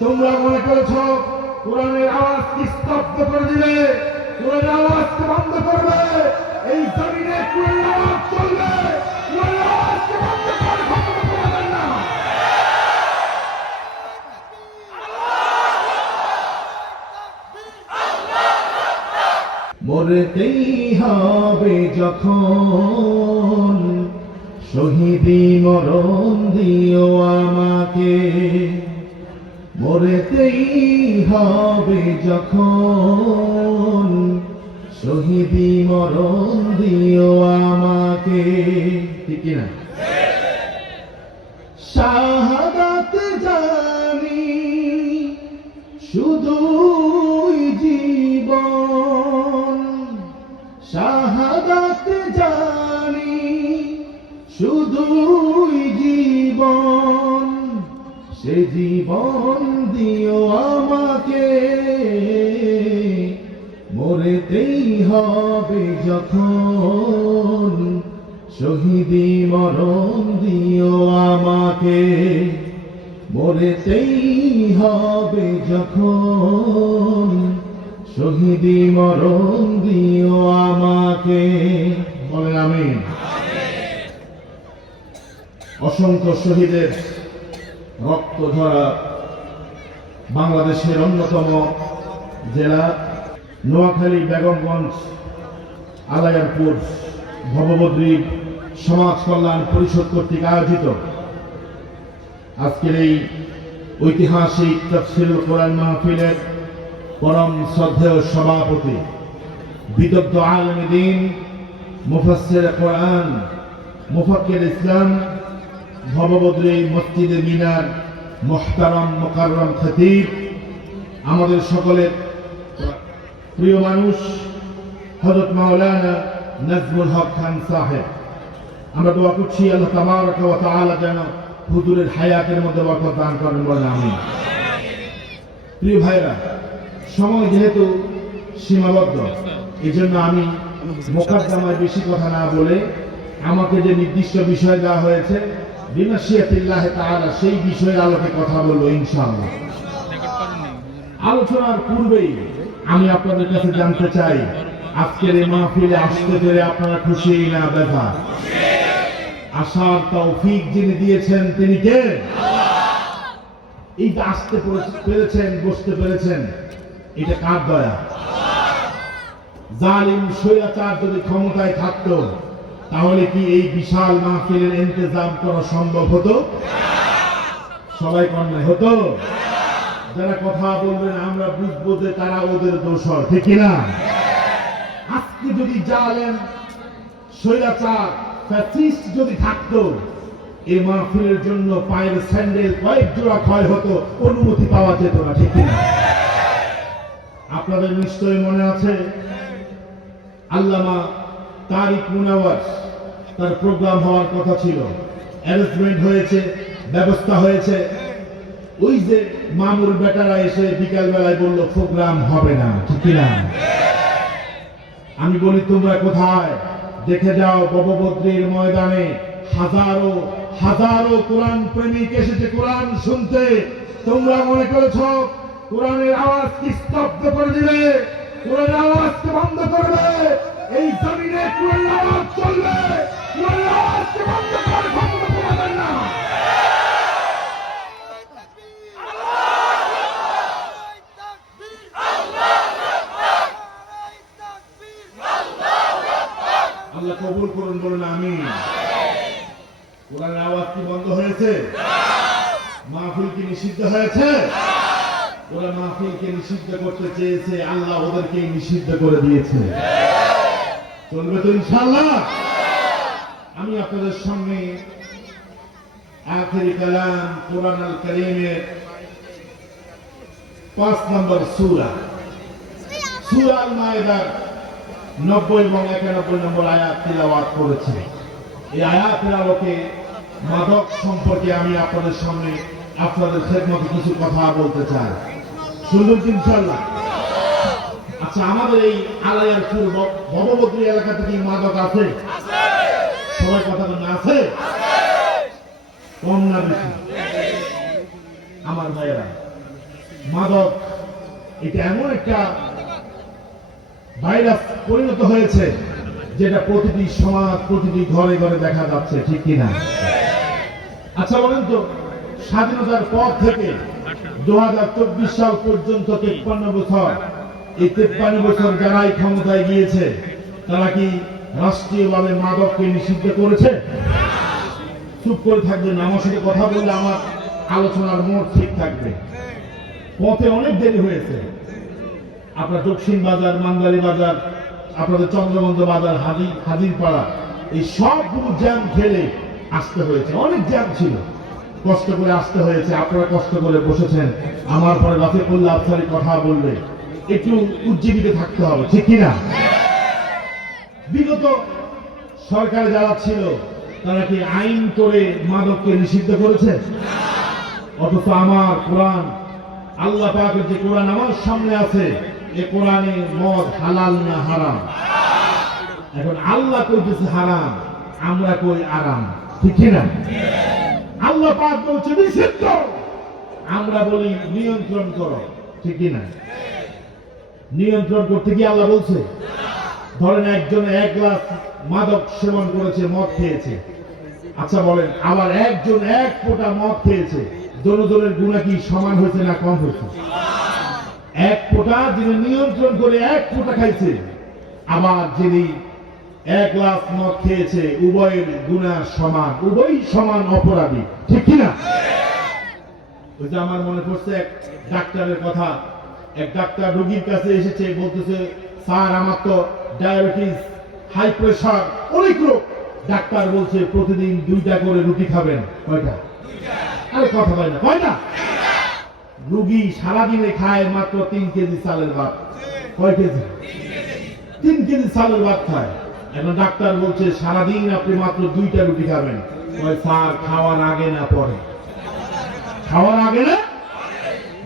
তোমরা মনে করেছ কোরআনের আওয়াজকে স্তব্ধ করে দিলে, কোরআনের আওয়াজকে বন্ধ করবে, এই জমিনে কোরআনের আওয়াজ চলবে, কোরআনের আওয়াজকে বন্ধ করার ক্ষমতা তোমাদের না। মরতেই হবে যখন, শহীদি মরণ দিও আমাকে। মরতেই হবে যখন, শহীদি মরণ দিও আমাকে। ঠিক না? শাহাদাত জানি শুধুই জীবন, শাহাদাত জানি শুধুই জীবন, সে জীবন দিও আমাকে। মরতেই হবে যখন, শহীদি মরণ দিও আমাকে। মরতেই হবে যখন, শহীদি মরণ দিও আমাকে। বলেন আমিন। অসংখ্য শহীদের রক্ত ঝরা বাংলাদেশের অন্যতম জেলা নোয়াখালী বেগমগঞ্জ আলায়ারপুর ভববদ্রী সমাজ কল্যাণ পরিষদ কর্তৃক আয়োজিত আজকের এই ঐতিহাসিক তাফসীরুল কোরআন মাহফিলের পরম শ্রদ্ধেয় সভাপতি, বিদগ্ধ আলেম দ্বীন, মুফাসসির কোরআন, মুফাক্কির ইসলাম, ভববদ্রী মসজিদে মিনার মুহতারাম মুকাররম খতিব, আমাদের সকলের প্রিয় মানুষ হযরত মাওলানা নাজমুল হক খান সাহেব। আমরা দোয়া করছি আল্লাহ তাবারাকা ওয়া তাআলা যেন হুজুরের হায়াতের মধ্যে বরকত দান করেন। বলেন আমিন। প্রিয় ভাইরা, সময় যেহেতু সীমাবদ্ধ, এই জন্য আমি মুকাদ্দমায় বেশি কথা না বলে আমাকে যে নির্দিষ্ট বিষয় দেওয়া হয়েছে বিমাশিয়াতিল্লাহ তাআলা সেই বিষয়ের আলোকে কথা বলবো ইনশাআল্লাহ। আলোচনার পূর্বেই আমি আপনাদের কাছে জানতে চাই, আজকের এই মাহফিলে আসতে পেরে আপনারা খুশি না বেজা? আসার তৌফিক যিনি দিয়েছেন তিনি কে? এই যে আসতে পেরেছেন, বসতে পেরেছেন, এটা কার দয়া? জালিম স্বৈরাচার যদি ক্ষমতায় থাকতো তাহলে কি এই বিশাল মাহফিলের ইন্তজাম করা সম্ভব হতো? সবাই কন্যা হতো? যারা কথা বলবেন আমরা বুঝবো যে তারা ওদের দোষর, ঠিক না? আজকে যদি জালেম স্বৈরাচার ফ্যাসিস্ট যদি থাকতো, এই মাহফিলের জন্য পায়ের স্যান্ডেল কয়েক জোড়া ক্ষয় হতো, অনুমতি পাওয়া যেত না, ঠিক না? আপনাদের নিশ্চয়ই মনে আছে আল্লামা তারিক মুনাওয়ার, তার প্রোগ্রাম হওয়ার কথা ছিল, অ্যারেঞ্জমেন্ট হয়েছে, ব্যবস্থা হয়েছে। ওই যে মামুর বেটারা এসে বিকাল বেলায় বললো প্রোগ্রাম হবে না, ঠিক না? আমি বলি তোমরা কোথায়? দেখে যাও ভববদ্রীর ময়দানে হাজারো হাজারো কোরআন প্রেমিক এসেছে কোরআন শুনতে। তোমরা মনে করেছো কোরআনের আওয়াজ কি স্তব্ধ করে দিবে, কোরআনের আওয়াজকে বন্ধ করবে, এই জমিনে কোরআনের আওয়াজ চলবে, কোরআনের আওয়াজকে বন্ধ করার ক্ষমতা তোমাদের না। আল্লাহ কবুল করুন, বলুন আমিন। কোরআনের আওয়াজ কি বন্ধ হয়েছে? মাহফিল কি নিষিদ্ধ হয়েছে? ওরা মাহফিলকে নিষিদ্ধ করতে চেয়েছে, আল্লাহ ওদেরকে নিষিদ্ধ করে দিয়েছে। চলবে তো ইনশাআল্লাহ? আমি আপনাদের সামনে আখিরি কালাম কোরআন আল কারীমের 5 নম্বর সূরা, সূরা আল মায়েদার 90 এবং 91 নম্বর আয়াত তিলাওয়াত করেছি। এই আয়াতের আলোকে মাদক সম্পর্কে আমি আপনাদের সামনে আপনাদের খেদমতে কিছু কথা বলতে চাই। শুনবেন ইনশাআল্লাহ? আচ্ছা, আমাদের এই আলায়ারপুর ভববদ্রী এলাকাতে কি মাদক আছে? সবাই কথা বলেন, আছে? কম না বেশি? আমার ভাইয়েরা, মাদক এটা এমন একটা ভাইরাস পরিণত হয়েছে যেটা প্রতিটি সমাজ, প্রতিটি ঘরে ঘরে দেখা যাচ্ছে, ঠিক কিনা? আচ্ছা বলেন তো, স্বাধীনতার পর থেকে 2024 সাল পর্যন্ত 53 বছর, এই 53 বছর যারাই ক্ষমতায় গিয়েছে তারা কি রাষ্ট্রীয়ভাবে মাদককে নিষিদ্ধ করেছে? চুপ করে থাকবেন, আমার সাথে কথা বললে আমার আলোচনার মোড় ঠিক থাকবে। পথে অনেক দেরি হয়েছে, আপনার দক্ষিণ বাজার, মাঙ্গালি বাজার, আপনাদের চন্দ্রগঞ্জ বাজার, হাজিরপাড়া, এই সবগুলো জ্যাম ঠেলে আসতে হয়েছে। অনেক জ্যাম ছিল, কষ্ট করে আসতে হয়েছে। আপনারা কষ্ট করে বসেছেন, আমার পরে রাফিকুল্লাহ আফসারী কথা বলবে, একটু উজ্জীবিত থাকতে হবে, ঠিক কিনা? বিগত সরকারে যারা ছিল তারা কি আইন করে মাদককে নিষিদ্ধ করেছে? অথচ আমার কোরআন, আল্লাহ পাকের যে কোরআন আমার সামনে আছে, এ কোরআনে মদ হালাল না হারাম। এখন আল্লাহ কইতেছে হারাম, আমরা কই আরাম, ঠিক কিনা? আল্লাহ পাক বলছে নিষিদ্ধ, আমরা বলি নিয়ন্ত্রণ করো, ঠিক কিনা? নিয়ন্ত্রণ করতে কি আল্লাহ বলছে? ধরেন একজন 1 গ্লাস মাদক সেবন করেছে, মদ খেয়েছে। আচ্ছা বলেন, আবার একজন 1 ফোঁটা মদ খেয়েছে, জনজনের গুনাহ কি সমান হয়েছে না কম হয়েছে? 1 ফোঁটা যিনি নিয়ন্ত্রণ করে 1 ফোঁটা খাইছে, আবার যিনি 1 গ্লাস মদ খেয়েছে, উভয়ের গুনাহ সমান, উভয়ই সমান অপরাধী, ঠিক কিনা? ওই যে আমার মনে পড়ছে এক ডাক্তারের কথা। এক ডাক্তার রোগীর কাছে এসেছে, বলতেছে স্যার আমার তো ডায়াবেটিস, হাই প্রেসার, অনেক রোগ। ডাক্তার বলছে প্রতিদিন 2টা করে রুটি খাবেন। কয়টা? আরে কথা বলে না, কয়টা? রোগী সারাদিনে খায় মাত্র 3 কেজি চালের ভাত। কয় কেজি? 3 কেজি চালের ভাত খায়। এখন ডাক্তার বলছে সারাদিন আপনি মাত্র 2টা রুটি খাবেন। কয় স্যার খাওয়ার আগে না পরে? খাওয়ার আগে না?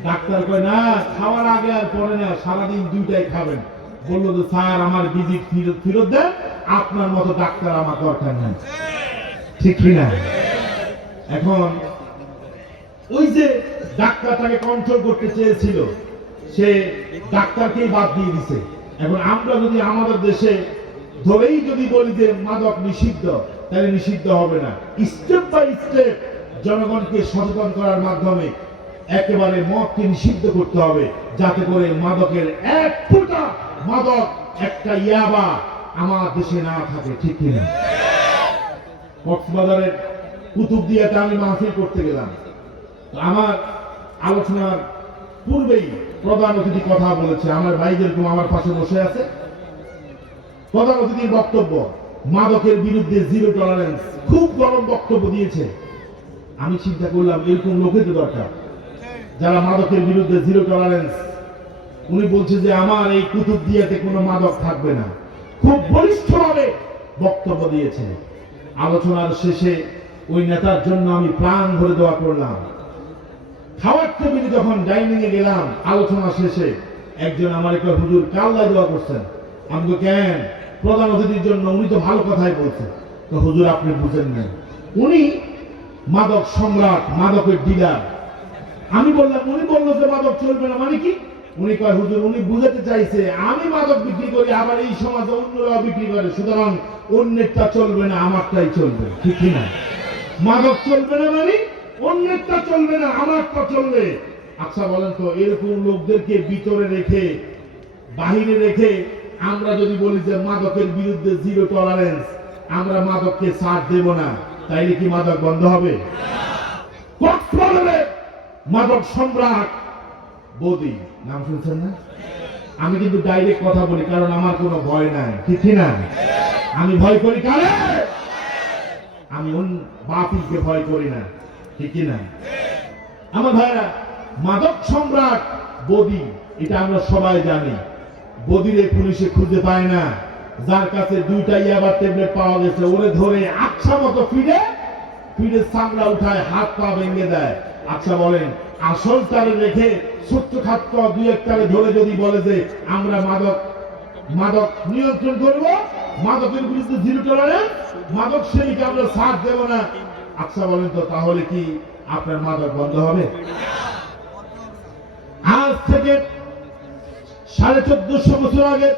ডাক্তার কয় না, খাওয়ার আগে আর পরে না, সারাদিন 2টাই খাবেন। বললো যে স্যার আমার ভিজিট ফেরত দেন, আপনার মতো ডাক্তার আমার দরকার নাই, ঠিক কিনা? এখন ওই যে ডাক্তারটাকে কন্ট্রোল করতে চেয়েছিল, সে ডাক্তারকেই বাদ দিয়ে দিছে। এখন আমরা যদি আমাদের দেশে ধরেই যদি বলি যে মাদক নিষিদ্ধ, তাহলে নিষিদ্ধ হবে না। স্টেপ বাই স্টেপ জনগণকে সচেতন করার মাধ্যমে একেবারে মদকে নিষিদ্ধ করতে হবে, যাতে করে মাদকের 1 ফোঁটা মাদক, একটা ইয়াবা আমার দেশে না থাকে, ঠিক কিনা? কক্সবাজারের কুতুবদিয়াতে আমি মাহফিল করতে গেলাম। আমার আলোচনার পূর্বেই প্রধান অতিথি কথা বলেছে, আমার ভাই যেরকম আমার পাশে বসে আছে। প্রধান অতিথির বক্তব্য মাদকের বিরুদ্ধে 0 টলারেন্স, খুব গরম বক্তব্য দিয়েছে। আমি চিন্তা করলাম এরকম লোকের দরকার যারা মাদকের বিরুদ্ধে 0 টলারেন্স। উনি বলছে যে আমার এই কুতুবদিয়াতে কোনো মাদক থাকবে না। খুব বলিষ্ঠভাবে বক্তব্য দিয়েছে। আলোচনার শেষে ওই নেতার জন্য আমি প্রাণ ভরে দোয়া করলাম। খাওয়ার টেবিলে যখন ডাইনিং এ গেলাম, আলোচনা শেষে একজন আমার একটা হুজুর কাল্লায় দোয়া করছেন। আমি তো কেন? প্রধান অতিথির জন্য, উনি তো ভালো কথাই বলছেন। তো হুজুর আপনি বুঝেন না, উনি মাদক সম্রাট, মাদকের ডিলার। আমি বললাম, উনি বললো যে মাদক চলবে না, মানে কি? উনি কয় হুজুর উনি বুঝাতে চাইছে আমি মাদক বিক্রি করি, আবার এই সমাজে অন্যরা বিক্রি করে, সুতরাং অন্যেরটা চলবে না, আমারটাই চলবে, ঠিক কিনা? মাদক চলবে না মানে অন্যেরটা চলবে না, আমারটা চলবে। আচ্ছা বলেন তো, এরকম লোকদেরকে ভিতরে রেখে, বাহিরে রেখে আমরা যদি বলি যে মাদকের বিরুদ্ধে 0 টলারেন্স, আমরা মাদককে ছাড় দেব না, তাইলে কি মাদক বন্ধ হবে? কক্সবাজারে মাদক সম্রাট বদি, নাম শুনছেন না? আমি কিন্তু ডাইরেক্ট কথা বলি, কারণ আমার কোনো ভয় নাই, ঠিক না? আমি ভয় করি কারে? আমি বাতিলকে ভয় করি না, ঠিক না? আমার ভাইরা, মাদক সম্রাট বদি, এটা আমরা সবাই জানি। বদিরে পুলিশে খুঁজে পায় না। যার কাছে 2টা ইয়াবা ট্যাবলেট পাওয়া গেছে, ওরে ধরে আচ্ছা মতো ফিরে চামড়া উঠায়, হাত পা ভেঙে দেয়। আচ্ছা বলেন, আসল তারে রেখে ছোট্ট খাট্ট 2-1 তারে ধরে যদি বলে যে আমরা মাদক নিয়ন্ত্রণ করব, মাদকের বিরুদ্ধে 0 টলারেন্স, মাদক শ্রেণীকে আমরা ছাড় দেব না, আচ্ছা বলেন তো তাহলে কি আপনার মাদক বন্ধ হবে? থেকে 1450 বছর আগে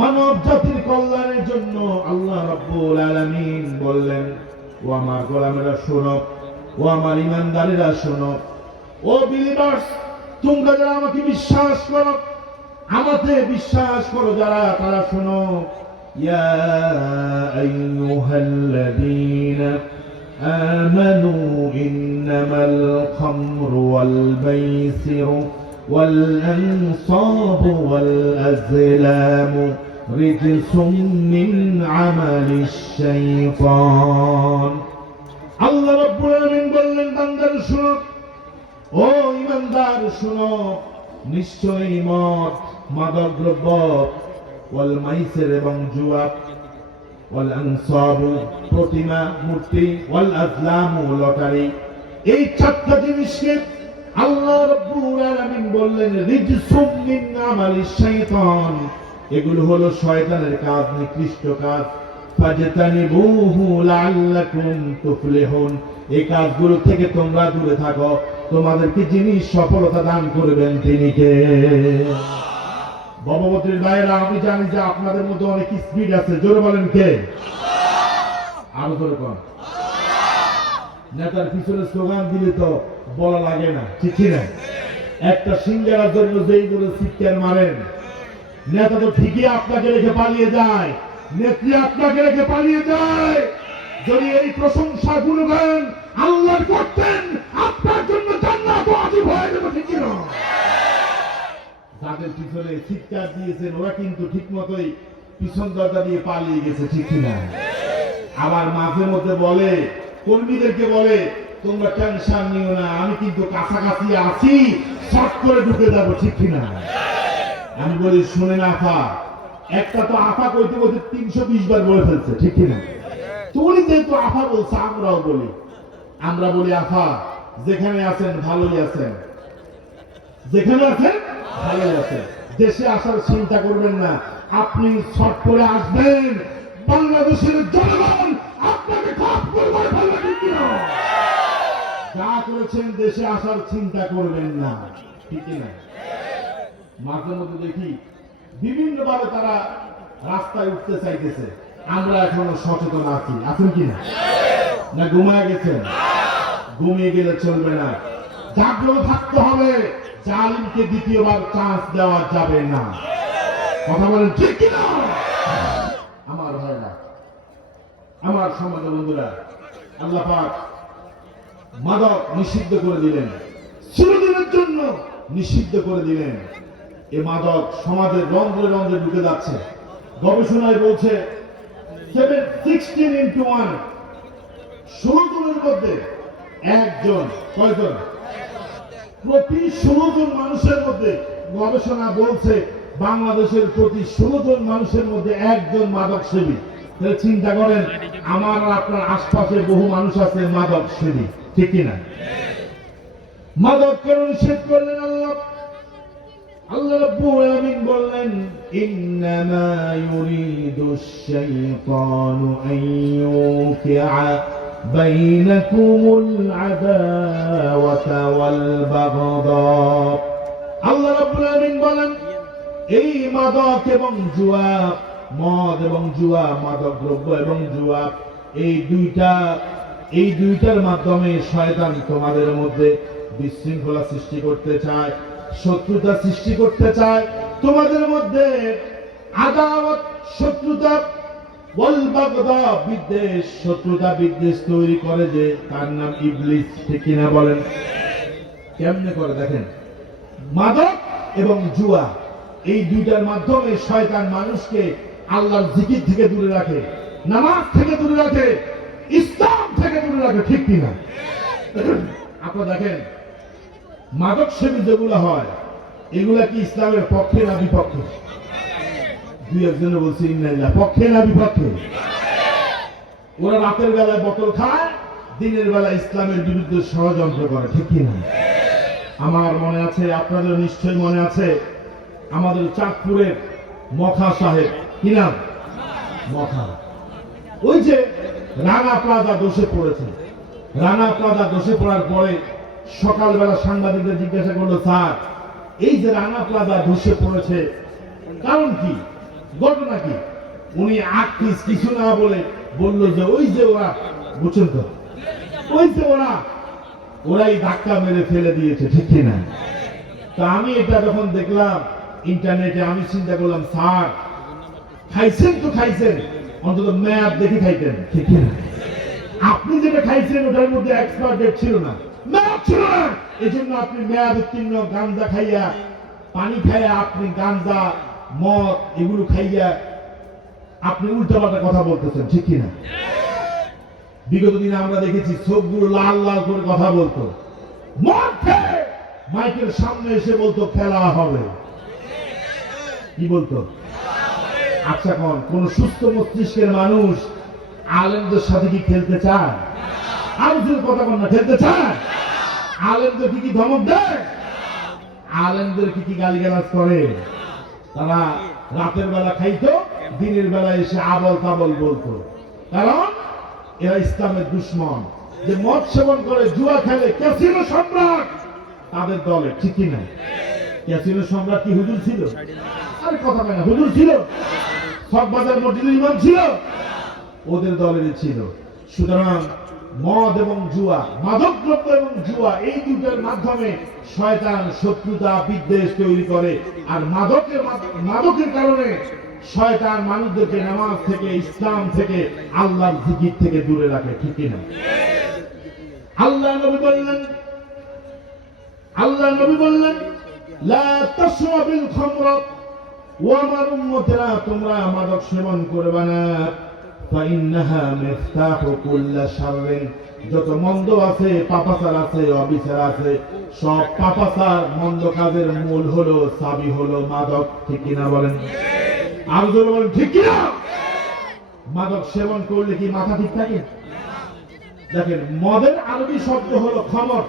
মানব জাতির কল্যাণের জন্য আল্লাহ রাব্বুল আলামিন বললেন, ও আমার গোলামেরা শোনো, ও আমার ঈমানদারেরা শোনো, ও বিলিভার্স, তোমরা যারা আমাকে বিশ্বাস করো, আমাকে বিশ্বাস করো যারা, তারা শোনো, ইয়া আইয়ুহাল্লাযীনা আমানু ইন্নামাল খামরু ওয়াল মাইসিরু ওয়াল আনসাবু ওয়াল আজলামু রিজসুম মিন আমালিশ শাইতান। আল্লাহ রাব্বুল আলামিন বললেন, বান্দারা শোনো, ও ঈমানদার শোনো, নিশ্চয়ই মদ, মাদকদ্রব্য, ওয়াল মাইসির এবং জুয়া, ওয়াল আনসাবু প্রতিমা মূর্তি, ওয়াল আজলামু লটারি, এই চারটা জিনিসকে আল্লাহ রাব্বুল আলামিন বললেন রিজসুম মিন আমালিশ শাইতান, এগুলো হলো শয়তানের কাজ, নিকৃষ্ট কাজ। ফাজতানিবুহু লাআল্লাকুম তুফলিহুন, এই কাজগুলো থেকে তোমরা দূরে থাকো, তোমাদেরকে যিনি সফলতা দান করবেন তিনি কে? ভগবতীর ভাইয়েরা, আমি জানি যে আপনাদের মধ্যে অনেক স্পিড আছে, জোরে বলেন কে? আরো জোরে বলেন। নেতার পিছনে স্লোগান দিলে তো বলা লাগে না, ঠিক না? একটা সিঙ্গারার জন্য যেই করে চিৎকার মারেন, নেতা তো ঠিকই আপনাকে রেখে পালিয়ে যায়, নেত্রী আপনাকে রেখে পালিয়ে যায়। যদি এই প্রশংসা গুণগান আল্লাহ করতেন, আপনার জন্য জান্নাত ওয়াজিব হয়ে যেত, ঠিক না? যাদের পিছনে চিৎকার দিয়েছেন ওরা কিন্তু ঠিক মতোই পিছন দরজা দিয়ে পালিয়ে গেছে, ঠিক না? আবার মাঝে মধ্যে বলে, কর্মীদেরকে বলে, তোমরা টেনশন নিও না, আমি কিন্তু কাছাকাছি আছি, শর্ট করে ঢুকে যাবো, ঠিক না? আমি বলি, শুনে না আফা, একটা তো আফা কইতে কইতে 320 বার বলে ফেলছে, ঠিক না? তুমি যেহেতু আফা বলছো, আমরাও বলি, আমরা বলি আফা যেখানে আছেন ভালোই আছেন, যেখানে আছেন ভালোই আছেন, দেশে আসার চিন্তা করবেন না, আপনি শর্ট করে আসবেন, বাংলাদেশের জনগণ আপনাকে কাপ করে ফেলবে, ঠিক না? যা করেছেন দেশে আসার চিন্তা করবেন না, ঠিক না? মাঝে মধ্যে দেখি বিভিন্ন ভাবে তারা রাস্তায় উঠতে চাইতেছে, আমরা এখনো সচেতন আছি, আছেন কিনা? না ঘুমায় গেছেন? ঘুমিয়ে গেলে চলবে না, জাগ্রত থাকতে হবে, জালিমকে দ্বিতীয়বার চান্স দেওয়া যাবে না, কথা বলেন ঠিক কিনা? আমার ভাইরা, আমার সমাজ বন্ধুরা, আল্লাহ পাক মাদক নিষিদ্ধ করে দিলেন, চিরদিনের জন্য নিষিদ্ধ করে দিলেন। এ মাদক সমাজের রন্ধ্রে রন্ধ্রে ঢুকে যাচ্ছে। গবেষণায় বলছে 16:1 16 জনের মধ্যে একজন, কয়জন? প্রতি 16 জন মানুষের মধ্যে, গবেষণা বলছে বাংলাদেশের প্রতি 16 জন মানুষের মধ্যে একজন মাদক সেবী। তাহলে চিন্তা করেন, আমার আপনার আশপাশে বহু মানুষ আছে মাদক সেবী, ঠিক কিনা? মাদক কেন নিষেধ করলেন আল্লাহ? আল্লাহ রাব্বুল আলামিন বললেন, ইন্নামা ইউরিদুশ শাইতানু আন ইউকিআ বাইনাকুমুল আদাওয়াতা ওয়াল বাগদা। আল্লাহ রাব্বুল আলামিন বলেন, এই মাদক এবং জুয়া, মদ এবং জুয়া, মাদক দ্রব্য এবং জুয়া, এই দুইটার মাধ্যমে শয়তান তোমাদের মধ্যে বিশৃঙ্খলা সৃষ্টি করতে চায়, শত্রুতা সৃষ্টি করতে চায়, তোমাদের মধ্যে আদাওয়াত, শত্রুতা, ওয়াল বাগদা, বিদ্বেষ, শত্রুতা বিদ্বেষ তৈরি করে, যে তার নাম ইবলিস, ঠিক কিনা বলেন? কেমনে করে দেখেন, মাদক এবং জুয়া, এই দুইটার মাধ্যমে শয়তান মানুষকে আল্লাহর জিকির থেকে দূরে রাখে, নামাজ থেকে দূরে রাখে, ইসলাম থেকে দূরে রাখে, ঠিক কিনা? আপনারা দেখেন, মাদক সেবী যেগুলো হয়, এগুলা কি ইসলামের পক্ষে না বিপক্ষে? দুই একজনে বলছে ইন্নালিল্লাহ, পক্ষে না বিপক্ষে? ওরা রাতের বেলায় বোতল খায়, দিনের বেলা ইসলামের বিরুদ্ধে ষড়যন্ত্র করে, ঠিক কিনা? আমার মনে আছে, আপনাদের নিশ্চয়ই মনে আছে, আমাদের চাঁদপুরের মখা সাহেব, কি নাম? মখা। ওই যে রানা প্লাজা দোষে পড়েছে, রানা প্লাজা দোষে পড়ার পরে সকালবেলা সাংবাদিকদের জিজ্ঞাসা করলো, স্যার এই যে রানা প্লাজা ধসে পড়েছে, কারণ কি, ঘটনা কি? উনি কিছু না বলে বলল যে ওই যে ওরা, বুঝছেন তো, ওই যে ওরাই ধাক্কা মেরে ফেলে দিয়েছে, ঠিক কিনা? তা আমি এটা যখন দেখলাম ইন্টারনেটে, আমি চিন্তা করলাম, স্যার খাইছেন তো খাইছেন, অন্তত মেয়াদ দেখে খাইতেন, ঠিক কিনা? আপনি যেটা খাইছেন ওটার মধ্যে এক্সপায়ার ডেট ছিল না, মেয়াদ ছিল না, এই জন্য আপনি মেয়াদ উত্তীর্ণ গাঞ্জা খাইয়া, পানি খাইয়া, আপনি গাঞ্জা মদ এগুলো খাইয়া আপনি উল্টাপাল্টা কথা বলতেছেন, ঠিক কিনা? বিগত দিনে আমরা দেখেছি চোখগুলো লাল লাল করে কথা বলতো, মদ খেয়ে মাইকের সামনে এসে বলতো খেলা হবে, কি বলতো? আচ্ছা, কোন সুস্থ মস্তিষ্কের মানুষ আলেমদের সাথে কি খেলতে চায়? আলোচনার কথা বল না, খেলতে চায়? আলেমদের কি ধমক দেয়? আলেমদের কি গালিগালাজ করে? তারা রাতের বেলা খাইতো, দিনের বেলা এসে আবল তাবল বলতো, কারণ এরা ইসলামের দুশ্মন। যে মদ সেবন করে, জুয়া খেলে, ক্যাসিনো সম্রাট তাদের দলে, ঠিক কিনা? ক্যাসিনো সম্রাট কি হুজুর ছিল? আরে কথা বলে না, হুজুর ছিল? সববাজার মসজিদের ইমাম ছিল? ওদের দলের ছিল। সুতরাং মদ এবং জুয়া, মাদক দ্রব্য এবং জুয়া, এই দুটোর মাধ্যমে শয়তান শত্রুতা বিদ্বেষ তৈরি করে। আর মাদকের কারণে শয়তান মানুষদেরকে নামাজ থেকে, ইসলাম থেকে, আল্লাহর জিকির থেকে দূরে রাখে, ঠিক কিনা? আল্লাহ নবী বললেন লা তাশরাবিল খামরা, ও আমার উম্মতেরা তোমরা মাদক সেবন করবে না, ফাইন্নাহা মিফতাহু কুল্লি শাররিন, যত মন্দ আছে, পাপাচার আছে, অবিচার আছে, সব পাপাচার মন্দ কাজের মূল হলো, চাবি হলো মাদক, ঠিক কিনা বলেন? আর জোরে বলেন, ঠিক কিনা? মাদক সেবন করলে কি মাথা ঠিক থাকে? দেখেন, মদের আরবি শব্দ হলো খমর।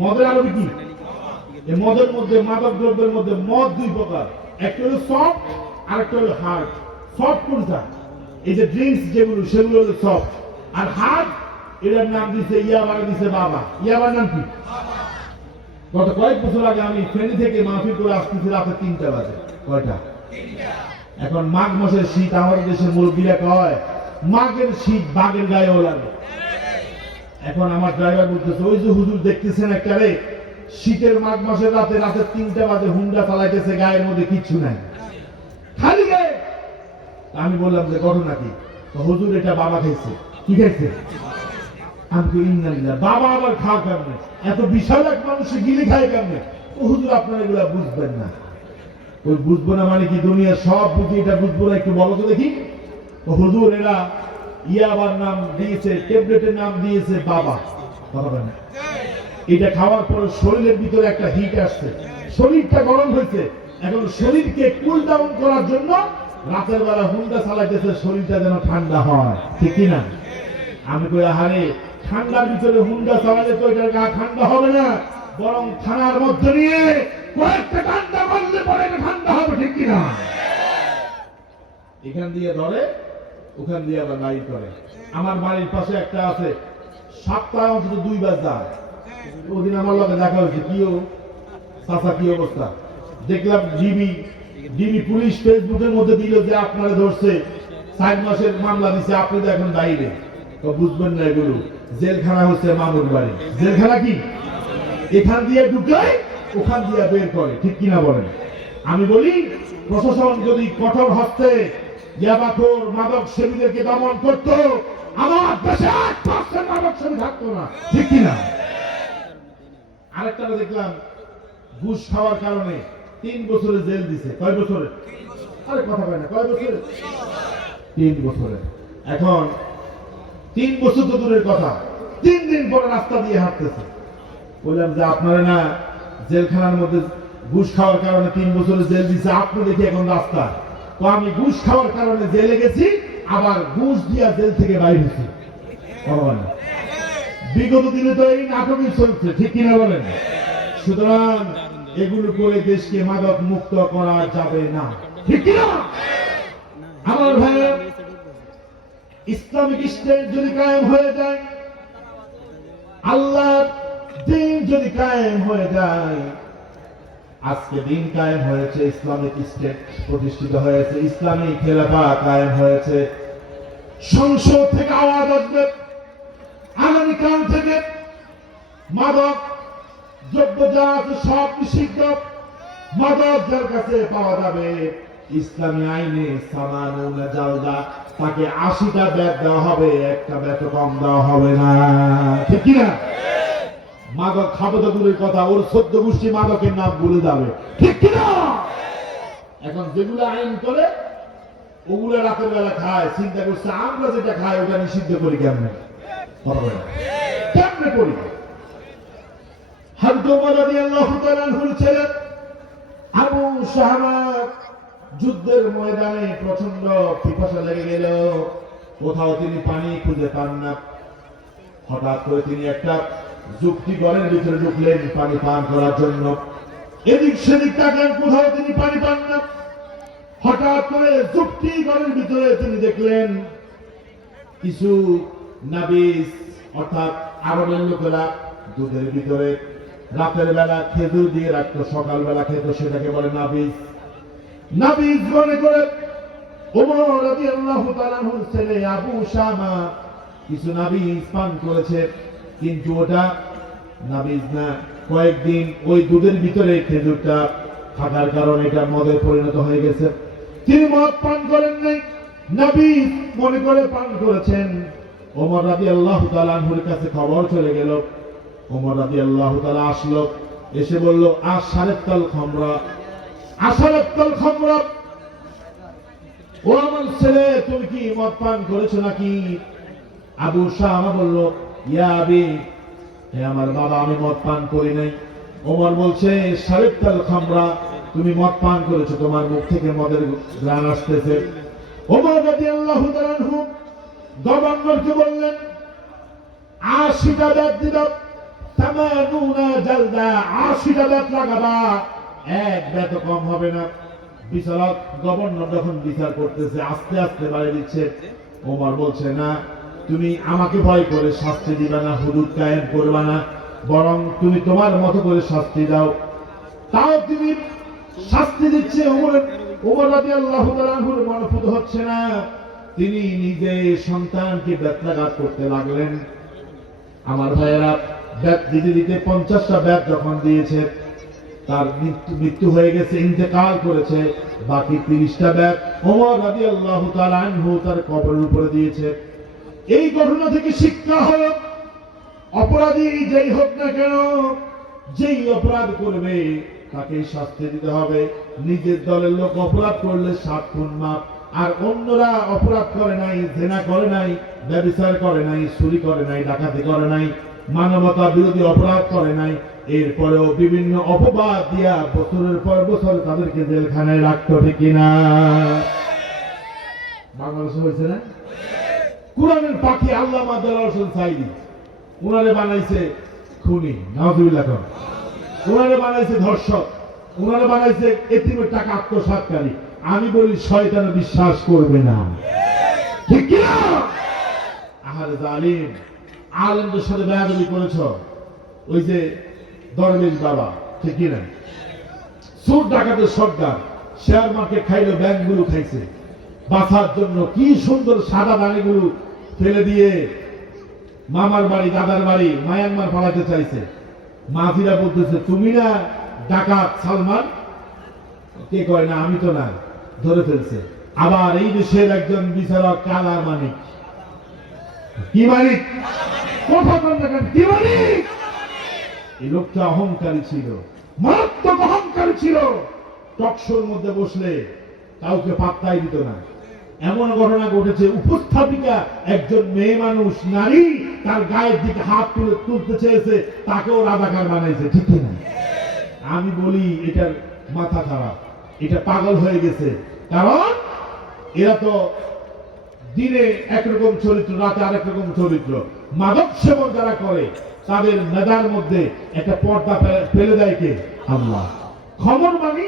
মদের আরবি কি? এই মদের মধ্যে, মাদক দ্রব্যের মধ্যে মদ দুই প্রকার, একটা হলো সফট আর একটা হলো হার্ড। সফট কোনটা? এই যে ড্রিঙ্কস যেগুলো, সেগুলো হলো সফট। আর হার্ড, এটার নাম দিছে ইয়াবা, দিছে বাবা। ইয়াবার নাম কি? গত কয়েক বছর আগে আমি ফেনী থেকে মাহফিল করে আসতেছি রাতে 3টা বাজে। কয়টা? এখন মাঘ মাসের শীত, আমাদের দেশের মুরব্বীরা কয় মাঘের শীত বাঘের গায়েও লাগে। এখন আমার ড্রাইভার বলতেছে, ওই যে হুজুর দেখতেছেন একটা রে, শীতের মাঘ মাসের রাতে 3টা বাজে হুন্ডা চালাইতেছে, গায়ের মধ্যে কিচ্ছু নাই, খালি গায়ে। আমি বললাম যে ঘটনা কি? হুজুর এটা বাবা খাইছে। কি খাইছে? আমি তো ইন্নালিল্লাহ, বাবা আবার খাওয়া কেমনে? এত বিশাল এক মানুষে গিলি খায় কেমনে? হুজুর আপনারা এগুলা বুঝবেন না। ওই বুঝবো না মানে কি, দুনিয়ার সব বুঝি, এটা বুঝবো না, একটু বলো তো দেখি। হুজুর এরা ইয়াবার নাম দিয়েছে, ট্যাবলেটের নাম দিয়েছে বাবা। কথা না, এটা খাওয়ার পর শরীরের ভিতরে একটা হিট আসছে, শরীরটা গরম হয়েছে। এখন শরীরকে কুল ডাউন করার জন্য রাতের বেলা হুন্ডা চালাইতেছে, শরীরটা যেন ঠান্ডা হয়, ঠিক কিনা? আমি কই, আহারে, ঠান্ডার ভিতরে হুন্ডা চালালে তো এটার গা ঠান্ডা হবে না, বরং থানার মধ্যে নিয়ে কয়েকটা ঠান্ডা মারলে পরে এটা ঠান্ডা হবে, ঠিক কিনা? এখান দিয়ে ধরে, ওখান দিয়ে আবার বাইর করে। আমার বাড়ির পাশে একটা আছে, সপ্তাহে অন্তত 2 বার যায়। ওদিন আমার লগে দেখা হয়েছে, কিও চাচা কি অবস্থা? দেখলাম ডিবি পুলিশ ফেসবুকের মধ্যে দিল যে আপনারা ধরছে, 4 মাসের মামলা দিছে, আপনি তো এখন বাইরে। তো বুঝবেন না এগুলো, জেলখানা হচ্ছে মামুর বাড়ি। জেলখানা কি? এখান দিয়ে ঢুকায়, ওখান দিয়ে বের করে, ঠিক কিনা বলেন? আমি বলি, প্রশাসন যদি কঠোর হস্তে ইয়াবাখোর মাদক সেবীদেরকে দমন করত, আমার দেশে 1% মাদক সেবী থাকতো না, ঠিক কিনা? আরেকটা দেখলাম, ঘুষ খাওয়ার কারণে 3 বছরে জেল দিছে। কয় বছরে? আরে কথা বলে না, কয় বছরে? 3 বছরে। এখন 3 বছর তো দূরের কথা, 3 দিন পরে রাস্তা দিয়ে হাঁটতেছে। বললাম যে আপনারা না জেলখানার মধ্যে ঘুষ খাওয়ার কারণে 3 বছরে জেল দিছে, আপনি দেখি এখন রাস্তা। তো আমি ঘুষ খাওয়ার কারণে জেলে গেছি, আবার ঘুষ দিয়া জেল থেকে বাইরে হয়েছি। বিগত দিনে তো এই নাটকই চলছে, ঠিক কিনা বলেন? সুতরাং এগুলো করে দেশকে মাদক মুক্ত করা যাবে না, ঠিক কিনা? আমার ভাই, ইসলামিক স্টেট যদি কায়েম হয়ে যায়, আল্লাহর দ্বীন যদি কায়েম হয়ে যায়, আজকে দিন কায়েম হয়েছে, ইসলামিক স্টেট প্রতিষ্ঠিত হয়েছে, ইসলামী খেলাফা কায়েম হয়েছে। সংসদ থেকে আওয়াজ আসবে, আগামীকাল থেকে মাদক দ্রব্য যা আছে সব নিষিদ্ধ, মাদক যার কাছে পাওয়া যাবে ইসলামী আইনে সামানুনা জালদা, তাকে 80টা ব্যাট দেওয়া হবে, একটা ব্যাট কম দেওয়া হবে না, ঠিক কিনা? মাদক খাবো তো দূরের কথা, ওর 14 গোষ্ঠী মাদকের নাম ভুলে যাবে, ঠিক কিনা? এখন যেগুলো আইন করে ওগুলো রাতের বেলা খায়, চিন্তা করছে আমরা যেটা খাই ওটা নিষিদ্ধ করি কেমনে, কেমনে করি? হযরত ওমর রাদিয়াল্লাহু তাআলা আনহুর ছেলে আবু শাহমা যুদ্ধের ময়দানে প্রচন্ড পিপাসা লেগে গেল, কোথাও তিনি পানি খুঁজে পান না। হঠাৎ করে তিনি একটা যুক্তি ঘরের ভিতরে ঢুকলেন পানি পান করার জন্য। এদিক সেদিক তাকান, কোথাও তিনি পানি পান না। হঠাৎ করে যুক্তি ঘরের ভিতরে তিনি দেখলেন কিছু নাবিস, অর্থাৎ আরবের লোকেরা দুধের ভিতরে রাতের বেলা খেজুর দিয়ে রাখতো, সকালবেলা খেত, সেটাকে বলে নাবিস। নাবিস মনে করে ওমর রাদিয়াল্লাহু তাআলা আনহুর ছেলে আবু শামা কিছু নাবিস পান করেছে, কিন্তু ওটা নাবিস না। কয়েকদিন ওই দুধের ভিতরে খেজুরটা থাকার কারণে এটা মদে পরিণত হয়ে গেছে। তিনি মদ পান করেন নাই, নাবিস মনে করে পান করেছেন। ওমর রাদিয়াল্লাহু তাআলা আনহুর কাছে খবর চলে গেল। ওমর রাদিয়াল্লাহু তাআলা আসলো, এসে বলল আশারাতাল খামরা, আশারাতাল খামরা, ও আমার ছেলে তুমি কি মদ পান করেছো নাকি? আবু শামা বলল ইয়া আবি, হে আমার বাবা, আমি মদ পান করি নাই। ওমর বলছে শারাতাল খামরা, তুমি মদ পান করেছো, তোমার মুখ থেকে মদের ঘ্রাণ আসতেছে। ওমর রাদিয়াল্লাহু তাআলা আনহু গভর্নরকে বললেন 80টা ব্যাট দিবা, তামানুনা জালদা, 80টা ব্যাট লাগাবা, এক ব্যাট কম হবে না। বিচারক গভর্নর যখন বিচার করতেছে আস্তে আস্তে বাড়িয়ে দিচ্ছে। ওমর বলছে না, তুমি আমাকে ভয় করে শাস্তি দিবা না, হুদুদ কায়েম করবা না, বরং তুমি তোমার মতো করে শাস্তি দাও। তাও তুমি শাস্তি দিচ্ছে। ওমর রাদিয়াল্লাহু তাআলা আনহুর মনোপুত হচ্ছে না, তিনি নিজে সন্তানকে ব্যত্যাঘাত করতে লাগলেন। আমার ভাইয়েরা, ব্যাট দিতে দিতে 50টা ব্যাট যখন দিয়েছে, তার মৃত্যু হয়ে গেছে, ইন্তেকাল করেছে, বাকি 30টা ব্যাট ওমর রাদিয়াল্লাহু তাআলা আনহু তার কবরের উপরে দিয়েছে। এই ঘটনা থেকে শিক্ষা হলো, অপরাধী যেই হোক না কেন, যেই অপরাধ করবে তাকে শাস্তি দিতে হবে। নিজের দলের লোক অপরাধ করলে 7 খুন মাপ, আর অন্যরা অপরাধ করে নাই, জেনা করে নাই, ব্যভিচার করে নাই, চুরি করে নাই, ডাকাতি করে নাই, মানবতা বিরোধী অপরাধ করে নাই, এরপরেও বিভিন্ন অপবাদ দিয়া বছরের পর বছর তাদেরকে জেলখানায় রাখতো, ঠিক কিনা? বাংলাদেশে হয়েছে না? কোরআনের পাখি আল্লামা দেলাওয়ার হোসেন সাঈদী, উনারে বানাইছে খুনি, নাউজুবিল্লাহ, উনারে বানাইছে ধর্ষক, উনারে বানাইছে এতিমের টাকা আত্মসাৎকারী। আমি বলি শয়তান বিশ্বাস করবে না, ঠিক কিনা? আহারে জালিম, আলেমদের সাথে বেয়াদবি করেছ, ওই যে দরবেশ বাবা, ঠিক কিনা? সুদ ডাকাতের সর্দার, শেয়ার মার্কেট খাইলো, ব্যাংকগুলো খাইছে, বাঁচার জন্য কি সুন্দর সাদা দানিগুলো ফেলে দিয়ে মামার বাড়ি, দাদার বাড়ি মায়ানমার পালাতে চাইছে। মাফিরা বলতেছে তুমি না ডাকাত সালমান? কে কয় না, আমি তো না, ধরে ফেলছে। আবার এই দেশের একজন বিচারক কালা মানিক, কি মানিক, কথা বল না কেন, কি মানিক? এই লোকটা অহংকারী ছিল, মারাত্মক অহংকারী ছিল। টকশোর মধ্যে বসলে কাউকে পাত্তাই দিত না। এমন ঘটনা ঘটেছে, উপস্থাপিকা একজন মেয়ে মানুষ, নারী, তার গায়ের দিকে হাত তুলতে চেয়েছে, তাকেও রাজাকার বানাইছে, ঠিক না? আমি বলি এটার মাথা খারাপ, এটা পাগল হয়ে গেছে। কারণ এরা তো দিনে একরকম চরিত্র, রাতে আরেক রকম চরিত্র। মাদক সেবন যারা করে তাদের মেধার মধ্যে একটা পর্দা ফেলে দেয় কে? আল্লাহ। খবর মানে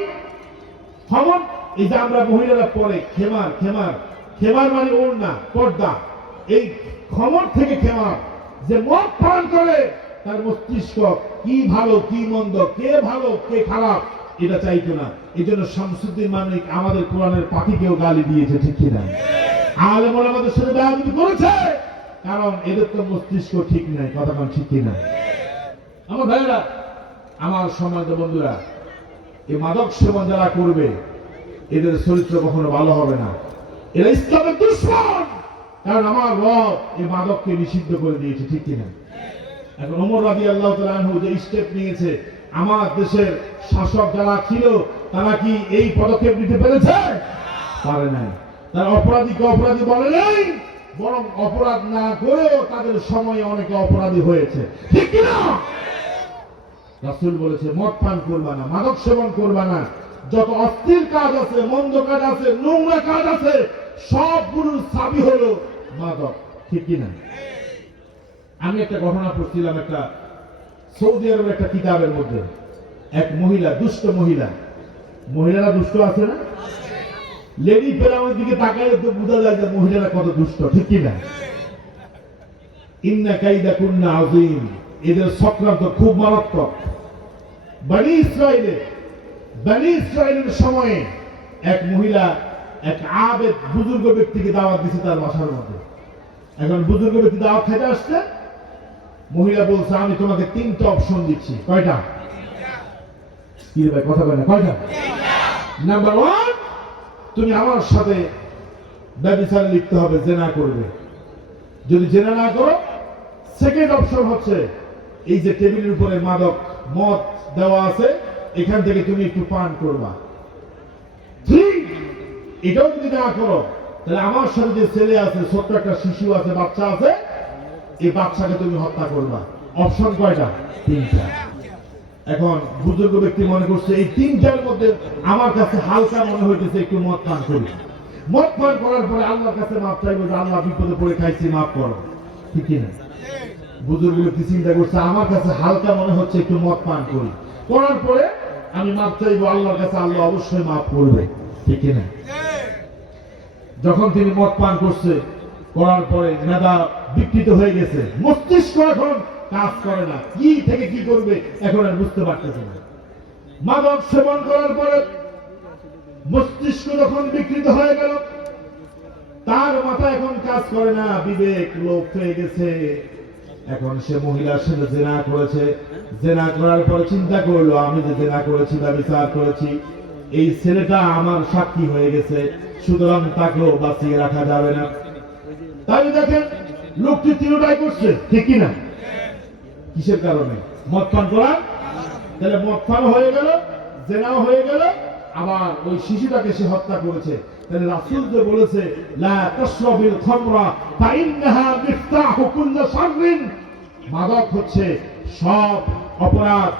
খবর, এই যে আমরা মহিলারা পরে খেমার, খেমার, খেমার মানে ওর না, পর্দা। এই খবর থেকে খেমার, যে মদ পান করে তার মস্তিষ্ক কি ভালো কি মন্দ, কে ভালো কে খারাপ, এটা চাইতো না। এই জন্য শামসুদ্দিন মানিক আমাদের কোরআনের পাখিকেও গালি দিয়েছে, ঠিক কিনা? আলেম ওলামাদের সাথে বেয়াদবি করেছে, কারণ এদের তো মস্তিষ্ক ঠিক নাই। কথা বলেন ঠিক কিনা? আমার ভাইরা, আমার সম্মানিত বন্ধুরা, এই মাদক সেবন যারা করবে এদের চরিত্র কখনো ভালো হবে না। এরা ইসলামের দুশমন, কারণ আমার রব এই মাদককে নিষিদ্ধ করে দিয়েছে, ঠিক কিনা? এখন ওমর রাদিয়াল্লাহু তাআলা আনহু যে স্টেপ নিয়েছে, আমার দেশের শাসক যারা ছিল তারা কি এই পদক্ষেপ নিতে পেরেছে? পারে নাই। তারা অপরাধীকে অপরাধী বলে নাই, বরং অপরাধ না করেও তাদের সময়ে অনেকে অপরাধী হয়েছে, ঠিক কিনা? রাসূল বলেছে মদ পান করবা না, মাদক সেবন করবা না, যত অস্থির কাজ আছে, মন্দ কাজ আছে, নোংরা কাজ আছে, সবগুলোর চাবি হলো মাদক, ঠিক কিনা? আমি একটা ঘটনা পড়ছিলাম একটা সৌদি আরবের একটা কিতাবের মধ্যে, এক মহিলা, দুষ্ট মহিলা, মহিলারা দুষ্ট আছে না? লেডি ফেরাউনের দিকে তাকালে তো বোঝা যায় যে মহিলারা কত দুষ্ট, ঠিক কিনা? ইন্না কাইদা কুন্না আযীম, এদের চক্রান্ত খুব মারাত্মক। বনি ইসরায়েলের সময়ে এক মহিলা এক আবেদ বুজুর্গ ব্যক্তিকে দাওয়াত দিয়েছে তার বাসার মধ্যে। এখন বুজুর্গ ব্যক্তি দাওয়াত খেতে আসছে, মহিলা বলছে আমি তোমাকে 3টা অপশন দিচ্ছি। কয়টা? কি ভাই কথা বলে না? কয়টা? নাম্বার 1, তুমি আমার সাথে ব্যভিচার লিপ্ত হবে, জেনা করবে। যদি জেনা না করো, সেকেন্ড অপশন হচ্ছে এই যে টেবিলের উপরে মাদক মদ দেওয়া আছে, এখান থেকে তুমি একটু পান করবা। 3, এটাও যদি না করো তাহলে আমার সাথে যে ছেলে আছে, ছোট্ট একটা শিশু আছে, বাচ্চা আছে, এই বাচ্চাকে তুমি হত্যা করবা। অপশন কয়টা? 3টা। এখন বুজুর্গ ব্যক্তি মনে করছে এই 3টার মধ্যে আমার কাছে হালকা মনে হইতেছে, একটু মদ পান করি। মদ পান করার পরে আল্লাহর কাছে মাপ চাইবো যে আল্লাহ বিপদে পড়ে খাইছি, মাফ করো, ঠিক কিনা? বুজুর্গ ব্যক্তি চিন্তা করছে আমার কাছে হালকা মনে হচ্ছে, একটু মদ পান করি, করার পরে আমি মাপ চাইবো আল্লাহর কাছে, আল্লাহ অবশ্যই মাফ করবে, ঠিক কিনা? যখন তিনি মদ পান করছে, করার পরে মেধা বিকৃত হয়ে গেছে, মস্তিষ্ক এখন কাজ করে না, কি থেকে কি করবে এখন আর বুঝতে পারতেছে না। মাদক সেবন করার পরে মস্তিষ্ক যখন বিকৃত হয়ে গেল, তার মাথা এখন কাজ করে না, বিবেক লোপ হয়ে গেছে। এখন সে মহিলার সাথে জেনা করেছে, জেনা করার পরে চিন্তা করলো আমি যে জেনা করেছি বা বিচার করেছি, এই ছেলেটা আমার সাক্ষী হয়ে গেছে, সুতরাং তাকেও বাঁচিয়ে রাখা যাবে না। তাই দেখেন লোকটি 3টাই করছে, ঠিক কিনা? কিসের কারণে? মদ পান করা। তাহলে মদ পান হয়ে গেল, জেনাও হয়ে গেল, আবার ওই শিশুটাকে সে হত্যা করেছে। তাহলে রাসূল যে বলেছে লা তাশরাবিল খামরা ফাইন্নাহা মিফতাহু কুল্লি শাররিন, মাদক হচ্ছে সব অপরাধ,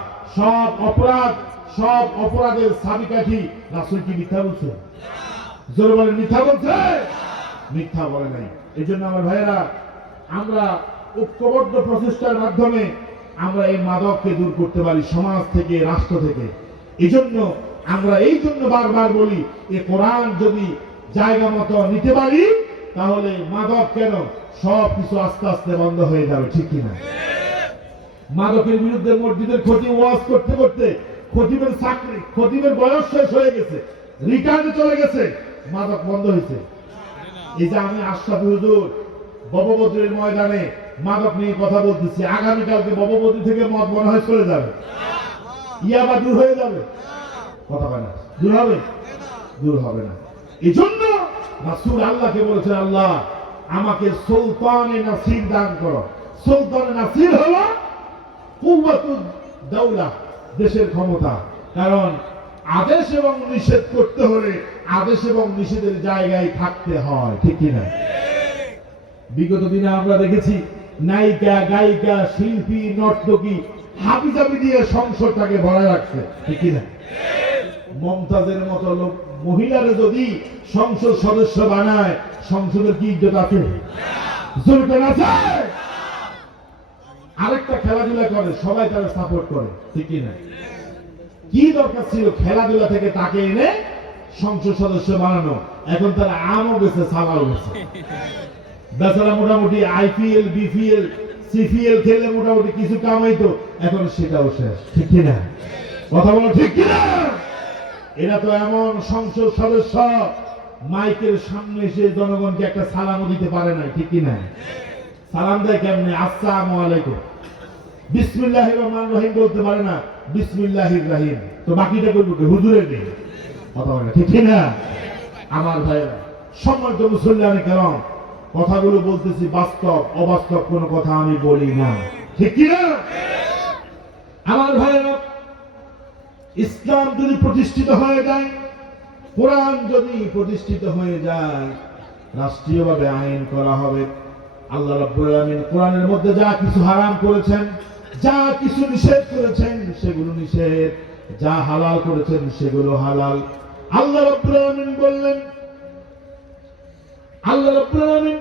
সব অপরাধের চাবিকাঠি। রাসূল কি মিথ্যা বলছে? জোরে বলেন মিথ্যা বলছে? মিথ্যা বলে নাই। এই জন্য আমার ভাইয়েরা, আমরা ঐক্যবদ্ধ প্রচেষ্টার মাধ্যমে আমরা এই মাদককে দূর করতে পারি সমাজ থেকে, রাষ্ট্র থেকে। এই জন্য আমরা বারবার বলি, এই কোরআন যদি জায়গা মতো নিতে পারি তাহলে মাদক কেন সব কিছু আস্তে আস্তে বন্ধ হয়ে যাবে, ঠিক কিনা? মাদকের বিরুদ্ধে মসজিদের খতিব ওয়াজ করতে করতে খতিবের বয়স শেষ হয়ে গেছে, রিটার্নে চলে গেছে, মাদক বন্ধ হয়েছে। এই যে আমি আশরাফি হুজুর বববদ্রের ময়দানে মাদক নিয়ে কথা বলতেছি, আগামীকালকে বববদ্রি থেকে মদ মনে হয় চলে যাবে, ইয়াবা দূর হয়ে যাবে। কথা বলে দূর হবে? দূর হবে না। এই জন্য রাসূল আল্লাহকে বলেছেন আল্লাহ আমাকে সুলতানে নাসির দান করো। সুলতানে নাসির হলো কুওয়াতুদ দাওলা, দেশের ক্ষমতা। কারণ আদেশ এবং নিষেধ করতে হলে আদেশ এবং নিষেধের জায়গায় থাকতে হয়, ঠিক কিনা? বিগত দিনে আমরা দেখেছি নায়িকা, গায়িকা, শিল্পী, নর্তকী হাবিজাবি দিয়ে সংসদটাকে ভরা রাখছে, ঠিক কিনা? মমতাজের মতো লোক মহিলারে যদি সংসদ সদস্য বানায়, সংসদের কি ইজ্জত আছে? জোরটা আছে। আরেকটা খেলাধুলা করে, সবাই তারা সাপোর্ট করে, ঠিক কিনা? কি দরকার ছিল খেলাধুলা থেকে তাকে এনে সংসদ সদস্য বানানো? এখন তারা আমও গেছে, সালাও গেছে। বেচারা মোটামুটি আইপিএল, বিপিএল, সিপিএল খেলে মোটামুটি কিছু কামাইতো, এখন সেটাও শেষ, ঠিক কিনা? কথা বলো ঠিক কিনা? এরা তো এমন সংসদ সদস্য মাইকের সামনে এসে জনগণকে একটা সালামও দিতে পারে না, ঠিক কি না? সালাম দেয় কেমনে? আসসালামু আলাইকুম, বিসমিল্লাহির রহমানির রহিম বলতে পারে না, বিসমিল্লাহির রহিম। তো বাকিটা করবো কি? হুজুরের নেই কথা বলে, ঠিক না? আমার ভাইয়েরা, সম্মানিত মুসল্লিয়ানে কেরাম, কথাগুলো বলতেছি বাস্তব, অবাস্তব কোনো কথা আমি বলি না, ঠিক কি না? আমার ভাইয়েরা, ইসলাম যদি প্রতিষ্ঠিত হয়ে যায়, কোরআন যদি প্রতিষ্ঠিত হয়ে যায়, রাষ্ট্রীয়ভাবে আইন করা হবে। আল্লাহ রাব্বুল আলামিন কোরআনের মধ্যে যা কিছু হারাম করেছেন, যা কিছু নিষেধ করেছেন সেগুলো নিষেধ, যা হালাল করেছেন সেগুলো হালাল। আল্লাহ রাব্বুল আলামিন বললেন, আল্লাহ রাব্বুল আলামিন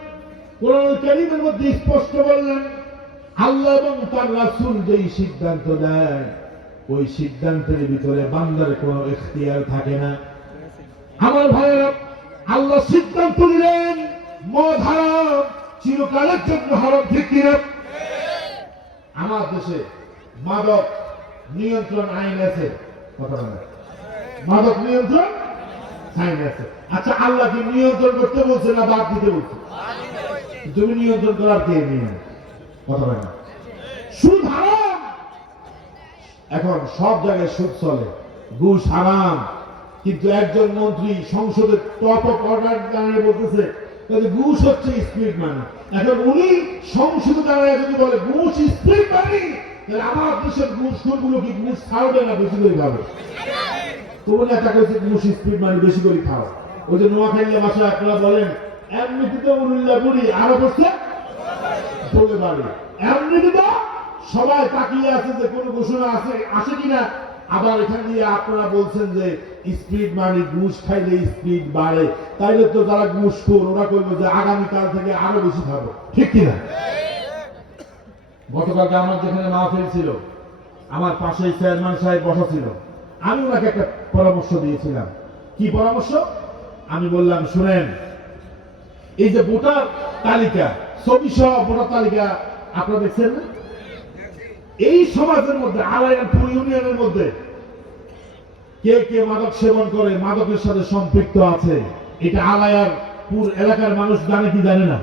কোরআনুল কারীমের মধ্যে স্পষ্ট বললেন, আল্লাহ এবং তার রাসূল যেই সিদ্ধান্ত দেয় ওই সিদ্ধান্তের ভিতরে বান্দার কোনো ইখতিয়ার থাকে না। আমার ভাইয়েরা, আল্লাহ সিদ্ধান্ত নিলেন মদ হারাম, চিরকালের জন্য হারাম, ঠিক কিনা? আমার দেশে মাদক নিয়ন্ত্রণ আইন আছে, কথা বলে, মাদক নিয়ন্ত্রণ আইন আছে। আচ্ছা, আল্লাহ কি নিয়ন্ত্রণ করতে বলছে না বাদ দিতে বলছে? তুমি নিয়ন্ত্রণ করার কে নিয়ে? কথা বলে না। সুদ হারাম, এখন সব জায়গায় সুদ চলে, ঘুষ হারাম, কিন্তু একজন মন্ত্রী সংসদে টপ অফ অর্ডার দাঁড়িয়ে বলতেছে ঘুষ হচ্ছে স্পিড মানি। এখন উনি সংসদে দাঁড়িয়ে যদি বলে ঘুষ স্পিড মানি, তাহলে আমার দেশের ঘুষখোরগুলো কি ঘুষ ছাড়বে না বেশি করে খাবে? তোমার একটা কাছে ঘুষ স্পিড মানি বেশি করে খাও। ওই যে নোয়াখালী ভাষা আপনারা বলেন, এমনিতে উল্লাহ বুড়ি আরো করছে বলে বাড়ি, এমনিতে তো সবাই তাকিয়ে আছে যে কোনো ঘোষণা আসে কিনা। আবার এখান দিয়ে আপনারা বলছেন যে স্পিড মানি, ঘুষ খাইলে স্পিড বাড়ে, তাইলে তো যারা ঘুষখোর ওরা করবে যে আগামীকাল থেকে আরো বেশি খাবো, ঠিক কিনা? গতকালকে আমার যেখানে মাহফিল ছিল, আমার পাশে চেয়ারম্যান সাহেব বসা ছিল, আমি ওনাকে একটা পরামর্শ দিয়েছিলাম। কি পরামর্শ? আমি বললাম, শুনেন, এই যে ভোটার তালিকা, ছবি সহ ভোটার তালিকা আপনারা দেখছেন না? এই সমাজের মধ্যে, আলায়ানপুর ইউনিয়নের মধ্যে কে কে মাদক সেবন করে, মাদকের সাথে সম্পৃক্ত আছে, এটা আলায়ারপুর এলাকার মানুষ জানে কি জানে না?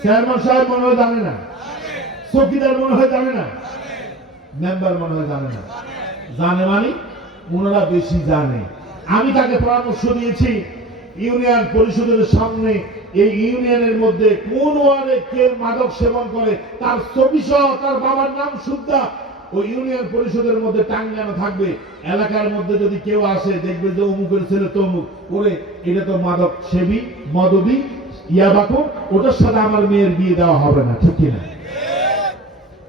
চেয়ারম্যান সাহেব মনে হয় জানে না, চৌকিদার মনে হয় জানে না, মেম্বার মনে হয় জানে না। জানে মানে ওনারা বেশি জানে। আমি তাকে পরামর্শ দিয়েছি, ইউনিয়ন পরিষদের সামনে এই ইউনিয়নের মধ্যে কোন ওয়ার্ডে কে মাদক সেবন করে তার ছবি সহ তার বাবার নাম সুদ্ধা ওই ইউনিয়ন পরিষদের মধ্যে টাঙ্গানো থাকবে। এলাকার মধ্যে যদি কেউ আসে দেখবে যে অমুকের ছেলে তো অমুক করে, এটা তো মাদক সেবী, মদবী, ইয়াবাকো, ওটার সাথে আমার মেয়ের বিয়ে দেওয়া হবে না, ঠিক কিনা?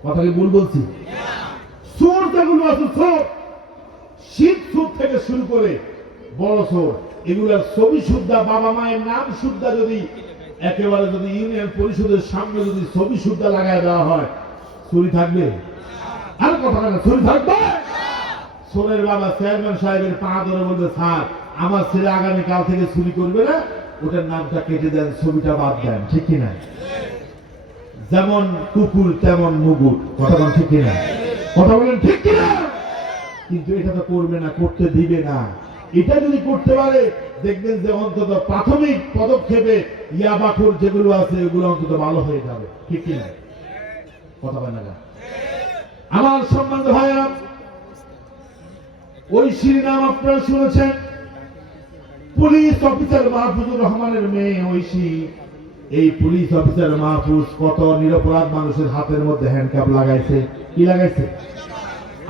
কথা কি ভুল বলছি? চোর যেগুলো আছে, চোর, শীত চোর থেকে শুরু করে বড় চোর, এগুলার ছবি সুদ্ধা, বাবা মায়ের নাম সুদ্ধা যদি একেবারে যদি ইউনিয়ন পরিষদের সামনে যদি ছবি সুদ্ধা লাগায় দেওয়া হয়, চুরি থাকবে? আর কথা না, চুরি থাকবে? চোরের বাবা চেয়ারম্যান সাহেবের পা ধরে বলবে, স্যার আমার ছেলে আগামীকাল থেকে চুরি করবে না, ওটার নামটা কেটে দেন, ছবিটা বাদ দেন, ঠিক কিনা? যেমন কুকুর তেমন মুগুর, কথা বলেন ঠিক কিনা? কথা বলেন ঠিক কিনা? কিন্তু এটা তো করবে না, করতে দিবে না। এটা যদি করতে পারে দেখবেন যে অন্তত প্রাথমিক পদক্ষেপে ইয়াবাখোর যেগুলো আছে এগুলো অন্তত ভালো হয়ে যাবে, ঠিক কিনা? কথা বলেন না? আমার সম্মানিত ভাইরা, ঐশীর নাম আপনারা শুনেছেন, পুলিশ অফিসার মাহফুজুর রহমানের মেয়ে ঐশী। এই পুলিশ অফিসার মাহফুজ কত নিরপরাধ মানুষের হাতের মধ্যে হ্যান্ডকাপ লাগাইছে। কি লাগাইছে?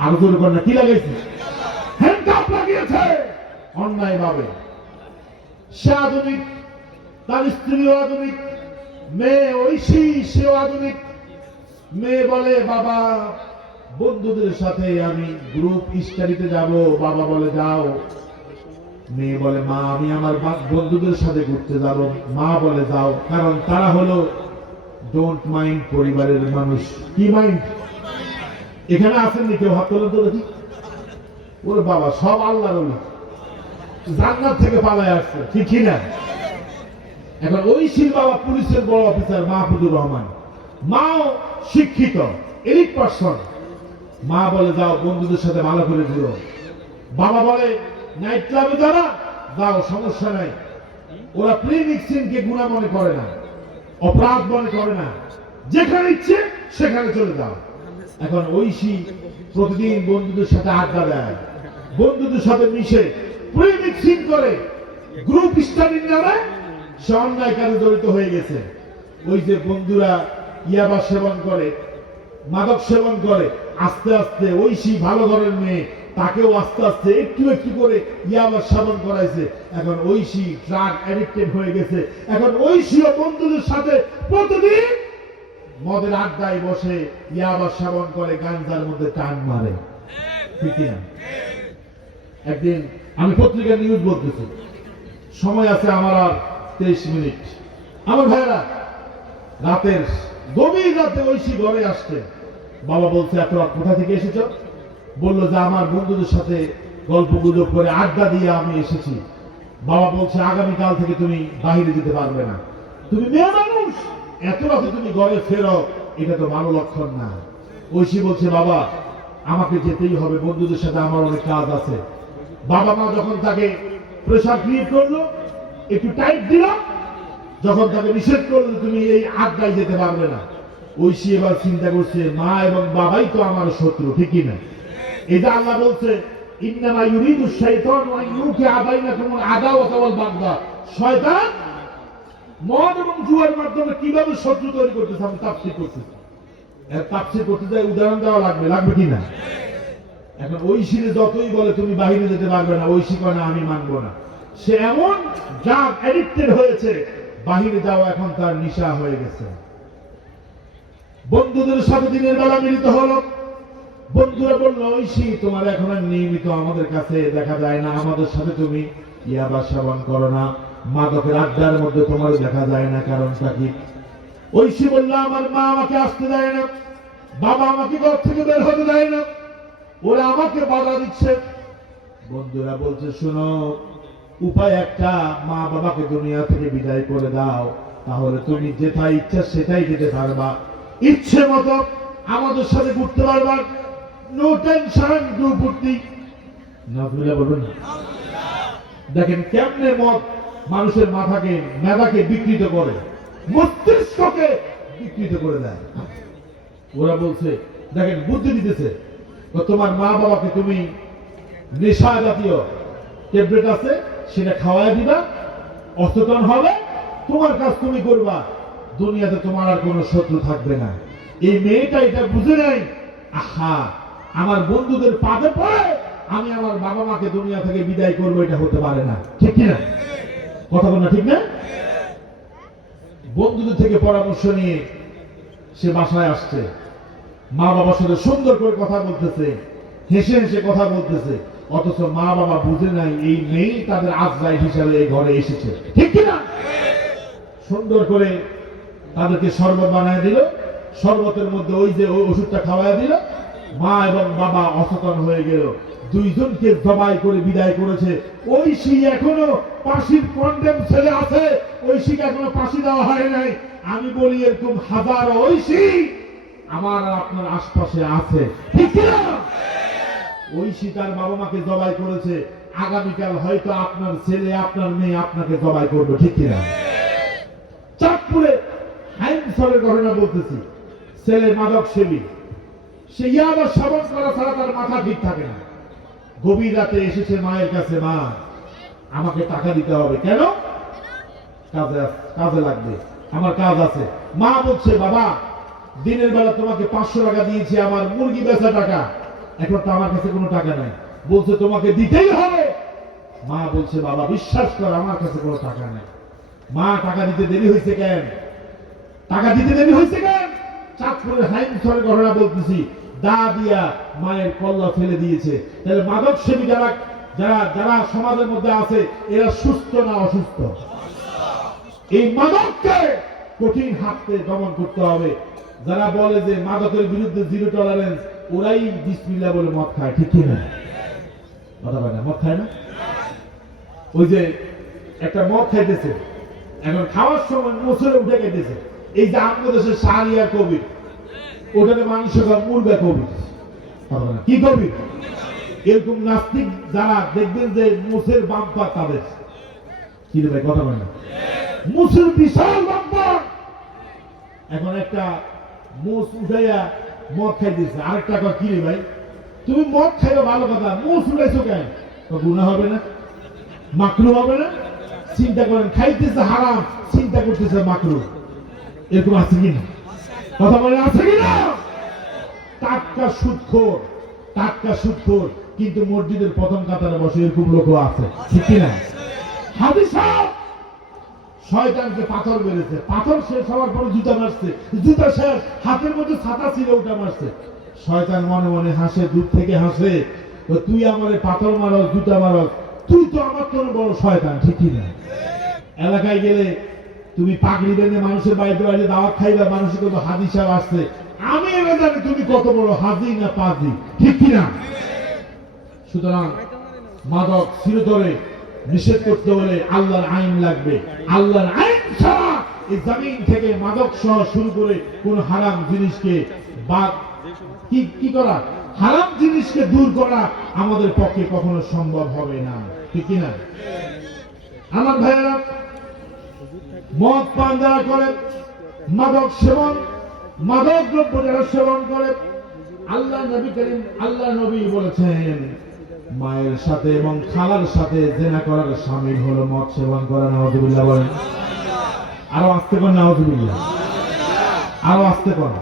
আরো জোরে করেন না, কি লাগাইছে? হ্যান্ডকাপ লাগিয়েছে অন্যায় ভাবে। সে আধুনিক, তার স্ত্রীও আধুনিক, মেয়ে ঐশী সেও আধুনিক। মেয়ে বলে, বাবা বন্ধুদের সাথে আমি গ্রুপ স্টাডিতে যাব। বাবা বলে, যাও। মেয়ে বলে, মা আমি আমার বন্ধুদের সাথে ঘুরতে যাব। মা বলে, যাও, কারণ তারা হলো ডোন্ট মাইন্ড পরিবারের মানুষ। কি মাইন্ড? এখানে আসেননি কেউ? হাত তোলেন তো দেখি। ওরে বাবা, সব আল্লাহর ওলি, জান্নাত থেকে পালায় আসছে, ঠিক না? এখন ঐশীর বাবা পুলিশের বড় অফিসার মাহফুজুর রহমান, মাও শিক্ষিত, এলিট পার্সন। মা বলে, যাও বন্ধুদের সাথে ভালো করে ঘুরো। বাবা বলে, নাইট ক্লাবে যারা যাও, সমস্যা নাই। ওরা প্রি মিক্সিংকে গুনাহ মনে করে না, অপরাধ মনে করে না, যেখানে ইচ্ছে সেখানে চলে যাও। এখন ঐশী প্রতিদিন বন্ধুদের সাথে আড্ডা দেয়, বন্ধুদের সাথে মিশে প্রি মিক্সিং করে, গ্রুপ স্টাডির নামে সে অন্যায় কাজে জড়িত হয়ে গেছে। ওই যে বন্ধুরা ইয়াবা সেবন করে, মাদক সেবন করে, আস্তে আস্তে ঐশী ভালো ঘরের মেয়ে, তাকেও আস্তে আস্তে একটু একটু করে ইয়াবা সেবন করাইছে। এখন ঐশী ড্রাগ অ্যাডিক্টেড হয়ে গেছে। এখন ঐশীও বন্ধুদের সাথে প্রতিদিন মদের আড্ডায় বসে ইয়াবা সেবন করে, গাঞ্জার মধ্যে টান মারে, ঠিক না? একদিন আমি পত্রিকার নিউজ বলতেছি, সময় আছে আমার আর 23 মিনিট। আমার ভাইরা রাতের গভীর রাতে ঐশী ঘরে আসছে। বাবা বলছে, এত রাত কোথা থেকে এসেছ? বললো যে আমার বন্ধুদের সাথে গল্প গুজব করে আড্ডা দিয়ে আমি এসেছি। বাবা বলছে, আগামীকাল থেকে তুমি বাহিরে যেতে পারবে না, তুমি মেয়ে মানুষ, এত রাতে তুমি ঘরে ফেরো, এটা তো ভালো লক্ষণ না। ঐশী বলছে, বাবা আমাকে যেতেই হবে, বন্ধুদের সাথে আমার অনেক কাজ আছে। বাবা মা যখন তাকে প্রেশার ক্রিয়েট করলো, একটু টাইট দিল, যখন তাকে নিষেধ করলো তুমি এই আড্ডায় যেতে পারবে না, ঐশী এবার চিন্তা করছে, মা এবং বাবাই তো আমার শত্রু, ঠিক না? এটা আল্লাহ বলছে, ইন্নামা ইউরিদু শাইতানু আন ইউকিআ বাইনাকুমুল আদাওয়াতা ওয়াল বাগদা। শয়তান মদ এবং জুয়ার মাধ্যমে কিভাবে শত্রু তৈরি করতেছে আমি তাফসীর করতেছি। এর তাফসীর করতে যাই উদাহরণ দেওয়া লাগবে কি না? এখন ঐশীরে যতই বলে তুমি বাহিরে যেতে পারবে না, ঐশী কয় না, আমি মানবো না। সে এমন ড্রাগ অ্যাডিক্টেড হয়েছে, বাহিরে যাওয়া এখন তার নেশা হয়ে গেছে। বন্ধুদের সাথে দিনের বেলা মিলিত হলো, বন্ধুরা বললো, ঐশী তোমার এখন আর নিয়মিত আমাদের কাছে দেখা যায় না, আমাদের সাথে তুমি ইয়াবা সেবন করো না, মাদকের আড্ডার মধ্যে তোমার দেখা যায় না, কারণটা কি? ঐশী বললো, আমার মা আমাকে আসতে দেয় না, বাবা আমাকে ঘর থেকে বের হতে দেয় না, ওরা আমাকে বাধা দিচ্ছে। বন্ধুরা বলছে, শোনো, উপায় একটা, মা বাবাকে দুনিয়া থেকে বিদায় করে দাও, তাহলে তুমি যেটাই ইচ্ছা সেটাই যেতে পারবা, ইচ্ছে মতো আমাদের সাথে ঘুরতে পারবা, নো টেনশন, নো ফুর্তি। নাজমিলা বলবেন না? দেখেন কেমনে মত মানুষের মাথাকে, মেধাকে বিকৃত করে, মস্তিষ্ককে বিকৃত করে দেয়। ওরা বলছে, দেখেন বুদ্ধি দিতেছে, তোমার মা বাবাকে তুমি নেশা জাতীয় ট্যাবলেট আছে সেটা খাওয়াই দিবা, অচেতন হবে, তোমার কাজ তুমি করবা, দুনিয়াতে তোমার আর কোনো শত্রু থাকবে না। এই মেয়েটা এটা বুঝে নাই, আহা আমার বন্ধুদের পাবে পড়ে আমি আমার বাবা মাকে দুনিয়া থেকে বিদায় করবো, এটা হতে পারে না, ঠিক না? কথা বল না, ঠিক না? বন্ধুদের থেকে পরামর্শ নিয়ে সে বাসায় আসছে, মা বাবার সাথে সুন্দর করে কথা বলতেছে, হেসে হেসে কথা বলতেছে, অথচ মা বাবা বুঝে নাই এই মেয়ে তাদের আজরাইল হিসাবে এই ঘরে এসেছে, ঠিক কিনা? সুন্দর করে তাদেরকে শরবত বানায় দিল, শরবতের মধ্যে ওই যে ওষুধটা খাওয়ায় দিল, মা এবং বাবা অচেতন হয়ে গেল, দুইজনকে জবাই করে বিদায় করেছে। ঐশী এখনো ফাঁসির কন্ডেম ছেলে আছে, ঐশীকে এখনো ফাঁসি দেওয়া হয় নাই। আমি বলি এরকম হাজারো ঐশী আমার আপনার আশপাশে আছে, ঠিক না? ঐশী তার বাবা মাকে জবাই করেছে, আগামীকাল হয়তো আপনার ছেলে আপনার মেয়ে আপনাকে জবাই করবে, ঠিক কিনা? চাঁদপুরে হাইমসরের ঘটনা বলতেছি, ছেলে মাদক সেবী, সে ইয়াবা সেবন করা ছাড়া তার মাথা ঠিক থাকে না। গভীর রাতে এসেছে মায়ের কাছে, মা আমাকে টাকা দিতে হবে। কেন? কাজে লাগবে, আমার কাজ আছে। মা বলছে, বাবা দিনের বেলা তোমাকে 500 টাকা দিয়েছি আমার মুরগি বেচা টাকা, এখন তো আমার কাছে কোনো টাকা নাই, বলছে তোমাকে দিতেই হবে। মা বলছে, বাবা বিশ্বাস কর আমার কাছে কোনো টাকা নাই। মা টাকা দিতে দেরি হয়েছে কেন? টাকা দিতে দেরি হয়েছে কেন? চাঁদপুরের হাইমসরের ঘটনা বলতেছি, দা দিয়া মায়ের কল্লা ফেলে দিয়েছে। তাহলে মাদক সেবী যারা যারা যারা সমাজের মধ্যে আছে এরা সুস্থ না অসুস্থ? এই মাদককে কঠিন হাতে দমন করতে হবে। যারা বলে যে মাদকের বিরুদ্ধে জিরো টলারেন্স, ওরাই বিসমিল্লাহ বলে মদ খায়, ঠিক না? কথা বলে না, মদ খায় না? ওই যে একটা মদ খাইতেছে, এখন খাওয়ার সময় মোছরে উঠে খাইতেছে, এই যে আমাদের দেশের শাহরিয়ার কবির, ওটাতে মানুষ মুরগা কবির, কি কবির? এরকম নাস্তিক যারা দেখবেন যে মুসের বাম্পার তাদের কি রে ভাই কথা বলেন মুসের বিশাল বাম্পার এখন একটা মুস উঠাইয়া মদ খাই দিচ্ছে আরেকটা কথা কি রে ভাই তুমি মদ খাইও ভালো কথা মুস উঠাইছো কেন গুনাহ হবে না মাকরু হবে না চিন্তা করেন খাইতেছে হারাম চিন্তা করতেছে মাকরু এরকম আছে কিনা কথা বলে আছে কিনা টাটকা সুদখোর কিন্তু মসজিদের প্রথম কাতারে বসে এরকম লোকও আছে ঠিক কিনা হাদিস শয়তানকে পাথর মেরেছে পাথর শেষ হওয়ার পরে জুতা মারছে জুতা শেষ হাতের মধ্যে ছাতা ছিল ওটা মারছে শয়তান মনে মনে হাসে দূর থেকে হাসে তুই আমারে পাথর মারস জুতা মারস তুই তো আমার তোর বড় শয়তান ঠিক কিনা এলাকায় গেলে তুমি পাগড়ি বেঁধে মানুষের বাড়িতে বাড়িতে দাওয়াত খাইবা মানুষের কত হাজি সাহেব আসছে আমি এবার জানি তুমি কত বড় হাজি না পাজি ঠিক কিনা সুতরাং মাদক চিরতরে নিষেধ করতে হলে আল্লাহর আইন লাগবে আল্লাহর আইন ছাড়া এই জমিন থেকে মাদক সহ শুরু করে কোন হারাম জিনিসকে বাদ কি করা হারাম জিনিসকে দূর করা আমাদের পক্ষে কখনো সম্ভব হবে না ঠিক কিনা আমার ভাইয়েরা মদ পান যারা করে মাদক সেবন মাদক দ্রব্য যারা সেবন করে আল্লাহ নবী বলেছেন মায়ের সাথে এবং খালার সাথে জেনা করার শামিল হলো মদ সেবন করা নাউযুবিল্লাহ বলেন আরো আস্তে করে নাউযুবিল্লাহ আরো আস্তে করে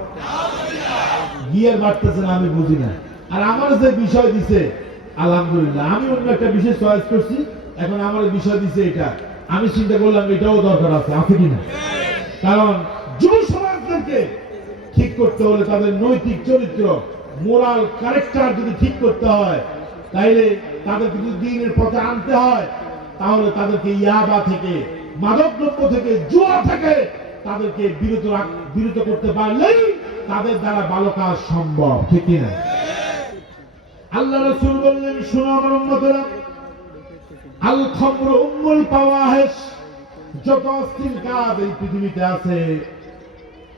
গিয়ার বাড়তেছে না আমি বুঝি না আর আমার যে বিষয় দিছে আলহামদুলিল্লাহ আমি অন্য একটা বিষয় চয়েস করছি এখন আমার বিষয় দিছে এটা আমি চিন্তা করলাম এটাও দরকার আছে কিনা কারণ যুব সমাজদেরকে ঠিক করতে হলে তাদের নৈতিক চরিত্র মোরাল ক্যারেক্টার যদি ঠিক করতে হয় তাইলে তাদেরকে যদি দ্বীনের পথে আনতে হয় তাহলে তাদেরকে ইয়াবা থেকে মাদক দ্রব্য থেকে জুয়া থেকে তাদেরকে বিরত করতে পারলেই তাদের দ্বারা ভালো কাজ সম্ভব ঠিক কিনা আল্লাহ রাসূল বললেন শুনো আমার উম্মতেরা আল খামরু উম্মুল ফাওয়াহিশ যত অশ্লীল কাজ এই পৃথিবীতে আছে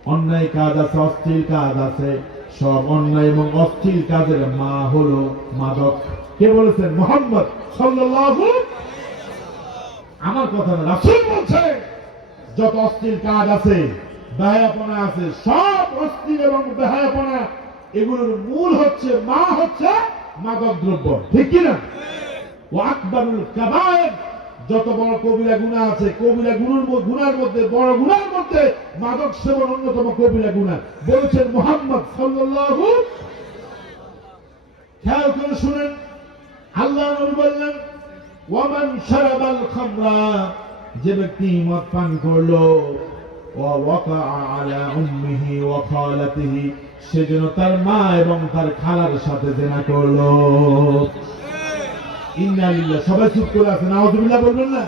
অন্যায় কাজ আছে অশ্লীল কাজ আছে সব অন্যায় এবং অশ্লীল কাজের মা হলো মাদক কে বলেছেন মুহাম্মদ সাল্লাল্লাহু আমার কথা না রাসূল বলছে যত অশ্লীল কাজ আছে বেহায়াপনা আছে সব অশ্লীল এবং বেহায়াপনা এগুলোর মূল হচ্ছে মা হচ্ছে মাদক দ্রব্য ঠিক কিনা আকবারুল কাবায়ের যত বড় কবিরা গুনাহ আছে কবিরা গুনার মধ্যে বড় গুনার মধ্যে মাদক সেবন অন্যতম কবিরা গুনাহ বলেছেন মুহাম্মদ সাল্লাল্লাহু খেয়াল করে শুনেন আল্লাহ নবী বললেন ওয়ামান শারাবাল খামরা যে ব্যক্তি মদ পান করলো ওয়া ওয়াকা আলা উম্মিহি ওয়া খালাতিহি সে যেন তার মা এবং তার খালার সাথে জিনা করলো ইন্নালিল্লাহ সবাই চুপ করে আছে নাউযুবিল্লাহ বলবেন না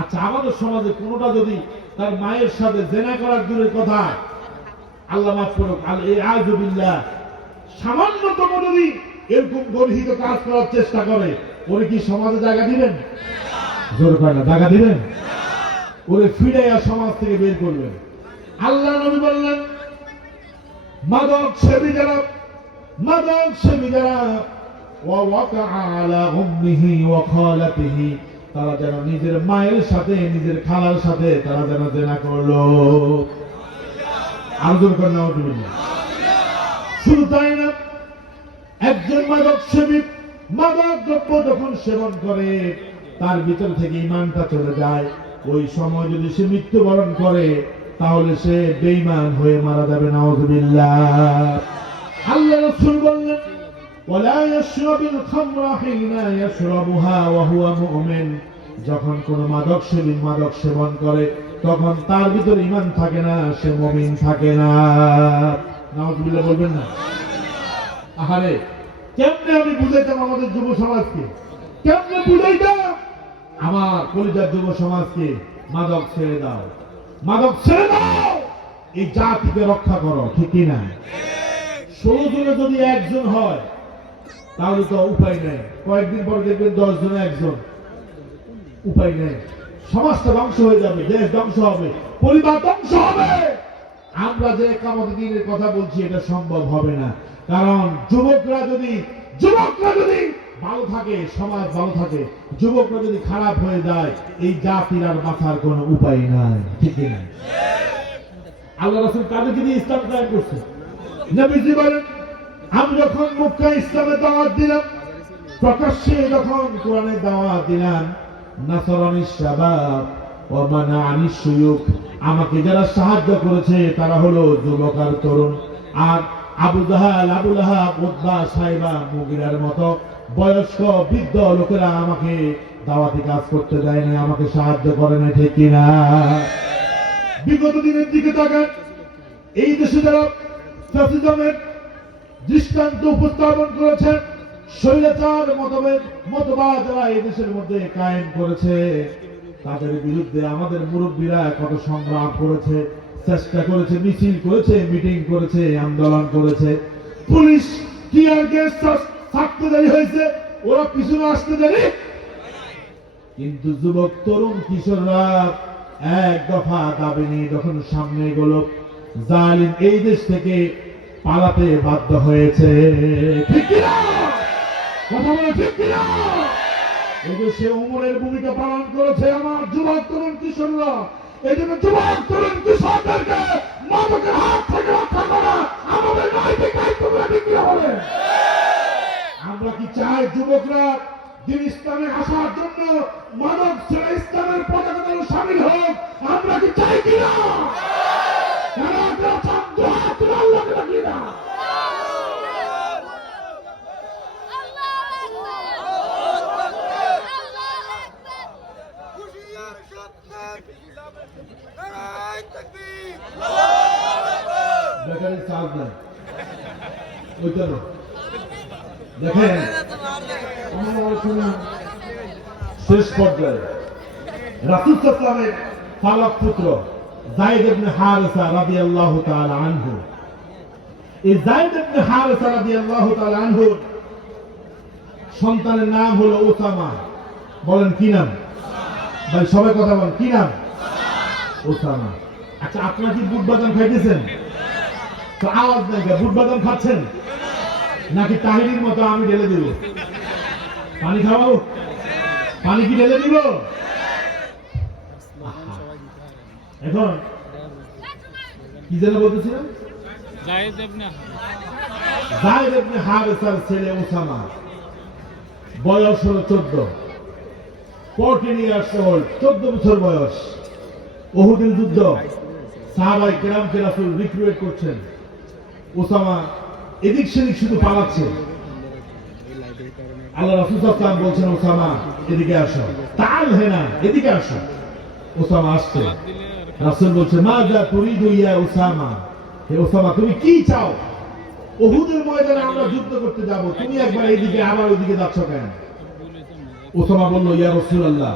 আচ্ছা আমাদের সমাজে কোনটা যদি তার মায়ের সাথে জিনা করার দূরের কথা আল্লাহ মাফ করুক আযুবিল্লাহ সামান্যতম যদি এরকম গর্হিত কাজ করার চেষ্টা করে ওরে কি সমাজে জায়গা দিবেন জোর করে না জায়গা দিবেন ওরে ফিরাইয়া সমাজ থেকে বের করবেন আল্লাহ নবী বললেন মাদক সেবী যারা ওয়াকা আলা উম্মিহি ওয়া খালাতিহি তারা যেন নিজের মায়ের সাথে নিজের খালার সাথে তারা যেন জিনা করলো আরজুর করে নাউযুবিল্লাহ শুধু তাই না একজন মাদক সেবী মাদক দ্রব্য যখন সেবন করে তার ভিতর থেকে ঈমানটা চলে যায় ওই সময় যদি সে মৃত্যুবরণ করে তাহলে সে বেঈমান হয়ে মারা যাবে নাউযুবিল্লাহ আল্লাহ রাসূল বললেন ওয়ালা ইয়াশরাবিল খামরা হিনা ইয়াশরাবুহা ওয়া হুয়া মুমিন যখন কোন মাদক সেবী মাদক সেবন করে তখন তার ভিতর ঈমান থাকে না সে মুমিন থাকে না নাউযুবিল্লাহ বলবেন না আহারে কেমনে আমি বুঝাইতাম আমাদের যুব সমাজকে কেমনে বুঝাইতাম আমার কলিজার যুব সমাজকে মাদক ছেড়ে দাও এই জাতিকে রক্ষা করো ঠিক কিনা 16 জনে যদি একজন হয় তাহলে তো উপায় নেই কয়েকদিন পরে দেখবেন 10 জনে একজন উপায় নেই সমাজটা ধ্বংস হয়ে যাবে দেশ ধ্বংস হবে পরিবার ধ্বংস হবে আমরা যে কিয়ামত দিনের কথা বলছি এটা সম্ভব হবে না কারণ যুবকরা যদি যুবকরা যদি ভালো থাকে, সমাজ ভালো থাকে। যুবকরা যদি খারাপ হয়ে যায়, এই জাতির আর বাঁচার কোনো উপায় নাই। ঠিক না? আল্লাহ রাসূল কাদেরকে দিয়ে ইসলাম কায়েম করছে? নবীজি বলেন, আমি যখন মক্কা ইসলামের দাওয়াত দিলাম, প্রকাশ্যে যখন কোরআনের দাওয়াত দিলাম, নাসরানি শাবাব ওয়া মানাআনি শুয়ুখ, আমাকে যারা সাহায্য করেছে তারা হলো যুবক আর তরুণ। আর আবু জাহাল, আবু লাহাব, উতবা, সাইবা, মুগিরার মতো বয়স্ক বৃদ্ধ লোকেরা আমাকে দাওয়াতি কাজ করতে দেয়নি, আমাকে সাহায্য করে না। ঠিক কিনা? বিগত দিনের দিকে তাকান, এই দেশে যারা ফ্যাসিজমের দৃষ্টান্ত উপস্থাপন করেছে, স্বৈরাচার মতবাদ যারা এই দেশের মধ্যে কায়েম করেছে, তাদের বিরুদ্ধে আমাদের মুরব্বীরা কত সংগ্রাম করেছে, চেষ্টা করেছে, মিছিল করেছে, মিটিং করেছে, আন্দোলন করেছে। পুলিশ টিয়ার গ্যাস ছাড়তে দেরি হয়েছে, ওরা পিছনে আসতে দেরি। কিন্তু যুবক, তরুণ, কিশোররা এক দফা দাবি নিয়ে যখন সামনে গেল, জালিম এই দেশ থেকে পালাতে বাধ্য হয়েছে। ঠিক কিনা? কথা বলে ঠিক কিনা? এই দেশে উমরের ভূমিকা পালন করেছে আমার যুবক, তরুণ, কিশোররা। এই জন্য যুবক, তরুণ, কিশোরদেরকে মাদকের হাত থেকে রক্ষা করা আমাদের নৈতিক দায়িত্ব। ঠিক কিনা বলে? আমরা কি চাই যুবকরা দিন ইসলামে আসার জন্য মানব ছেড়ে ইসলামের পতাকা তলে সামিল হোক? আমরা কি চাই কিনা? আল্লাহকে ডাকি না। বেকারের চার্জ নাই, ওইটা না। দেখেন, শেষ পর্যায়ে রাসূল সাল্লাল্লাহু আলাইহি ওয়াসাল্লামের পালক পুত্র যায়েদ ইবনে হারেসা রাদিয়াল্লাহু তাআলা আনহু, এই যায়েদ ইবনে হারেসা রাদিয়াল্লাহু তাআলা আনহু সন্তানের নাম হলো ওসামা। বলেন কি নাম? ভাই সবাই কথা বলেন, কি নাম? ওসামা। আচ্ছা, আপনারা কি বুট বাদাম খাইতেছেন? তো আওয়াজ নাই, বুট বাদাম খাচ্ছেন নাকি তাহিরির মতো আমি ঢেলে দিব? পানি খাওয়াবো? পানি কি ঢেলে দিব? এখন কি যেন বলতেছিলাম? যায়েদ ইবনে হারেসার ছেলে ওসামা, বয়স হলো 14, 14 ইয়ার্স ওল্ড, 14 বছর বয়স। উহুদের যুদ্ধ, সাহাবায়ে কেরামকে রাসূল রিক্রুট করছেন। ওসামা এদিক সেদিক শুধু পালাচ্ছে। আল্লাহ রাসূল সাল্লাল্লাহু আলাইহি ওয়াসাল্লাম বলছেন, ওসামা এদিকে আসো, তাআল হেনা, এদিকে আসো। ওসামা আসছে। রাসূল বলছে, মাযা তুরিদু ইয়া ওসামা, হে ওসামা তুমি কি চাও? উহুদের ময়দানে আমরা যুদ্ধ করতে যাব, তুমি একবার এইদিকে আবার ওইদিকে যাচ্ছ কেন? ওসামা বলল, ইয়া রাসূলুল্লাহ,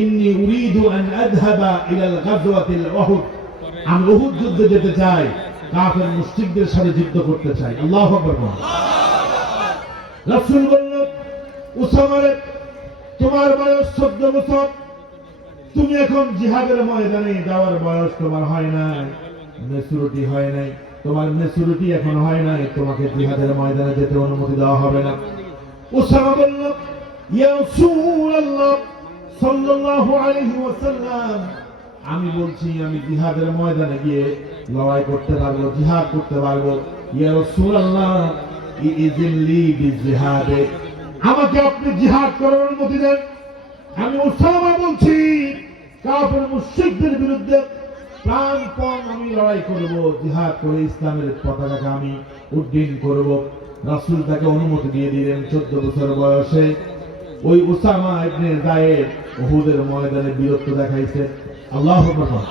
ইন্নী উরিদু আন আযহাবা ইলাল গাজওয়াতিল উহুদ, আমি উহুদ যুদ্ধে যেতে চাই, কাফের মুশরিকদের সাথে যুদ্ধ করতে চাই। আল্লাহু আকবার। রাসূল বলল, ওসামা রে, তোমার বয়স 14 বছর, তুমি এখন জিহাদের ময়দানে যাওয়ার বয়স তোমার হয় নাই, ম্যাচুরিটি হয় নাই, তোমার ম্যাচুরিটি এখন হয় নাই, তোমাকে জিহাদের ময়দানে যেতে অনুমতি দেওয়া হবে না। ওসামা বলল, ইয়া রাসূলুল্লাহ সাল্লাল্লাহু আলাইহি ওয়াসাল্লাম, আমি বলছি আমি জিহাদের ময়দানে গিয়ে লড়াই করতে পারবো, জিহাদ করতে পারবো। ইয়া রাসূলুল্লাহ ইযিল্লি বিজিহাদে, আমাকে আপনি জিহাদ করার অনুমতি দেন। আমি ওসামা বলছি, কাফের মুশরিকদের বিরুদ্ধে প্রাণপণ আমি লড়াই করব, জিহাদ করে ইসলামের পতাকাকে আমি উড্ডীন করব। রাসূল তাকে অনুমতি দিয়ে দিলেন। 14 বছর বয়সে ওই ওসামা ইবনে যায়েদ উহুদের ময়দানে বীরত্ব দেখাইছে। আল্লাহু আকবার।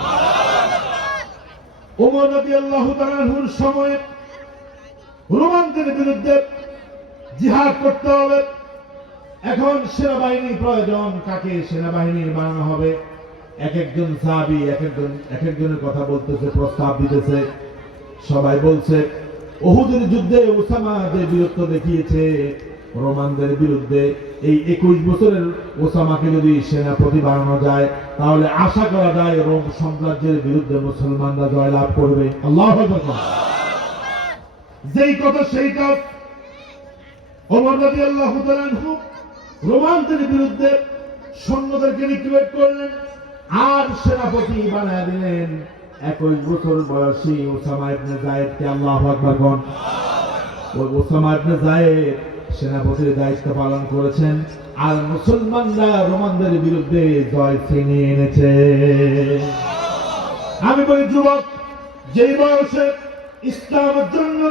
ওমর রাদিয়াল্লাহু তাআলা আনহুর সময়ে রোমানদের বিরুদ্ধে জিহাদ করতে হবে। এখন সেনাবাহিনী প্রয়োজন, কাকে সেনাবাহিনী বানানো হবে? এক একজন সাহাবী এক একজনের কথা বলতেছে, প্রস্তাব দিতেছে। সবাই বলছে, উহুদের যুদ্ধে ওসামা যে বীরত্ব দেখিয়েছে রোমানদের বিরুদ্ধে, এই 21 বছরের ওসামাকে যদি সেনাপতি বানানো যায়, তাহলে আশা করা যায় রোম সাম্রাজ্যের বিরুদ্ধে মুসলমানরা জয়লাভ করবে। আল্লাহু আকবার। যেই কথা সেই কাজ। ওমর রাদিয়াল্লাহু তাআলা আনহু রোমানদের বিরুদ্ধে সৈন্যদেরকে রিক্রুট করলেন আর সেনাপতি বানায় দিলেন 21 বছর বয়সী ওসামা ইবনে যায়েদকে। আল্লাহু আকবার কোন। ওই ওসামা ইবনে যায়েদ সেনাপতির দায়িত্ব পালন করেছেন আর মুসলমানরা রোমানদের বিরুদ্ধে জয় ছিনিয়ে এনেছে। আমি বলি যুবক, যেই বয়সে ইসলামের জন্য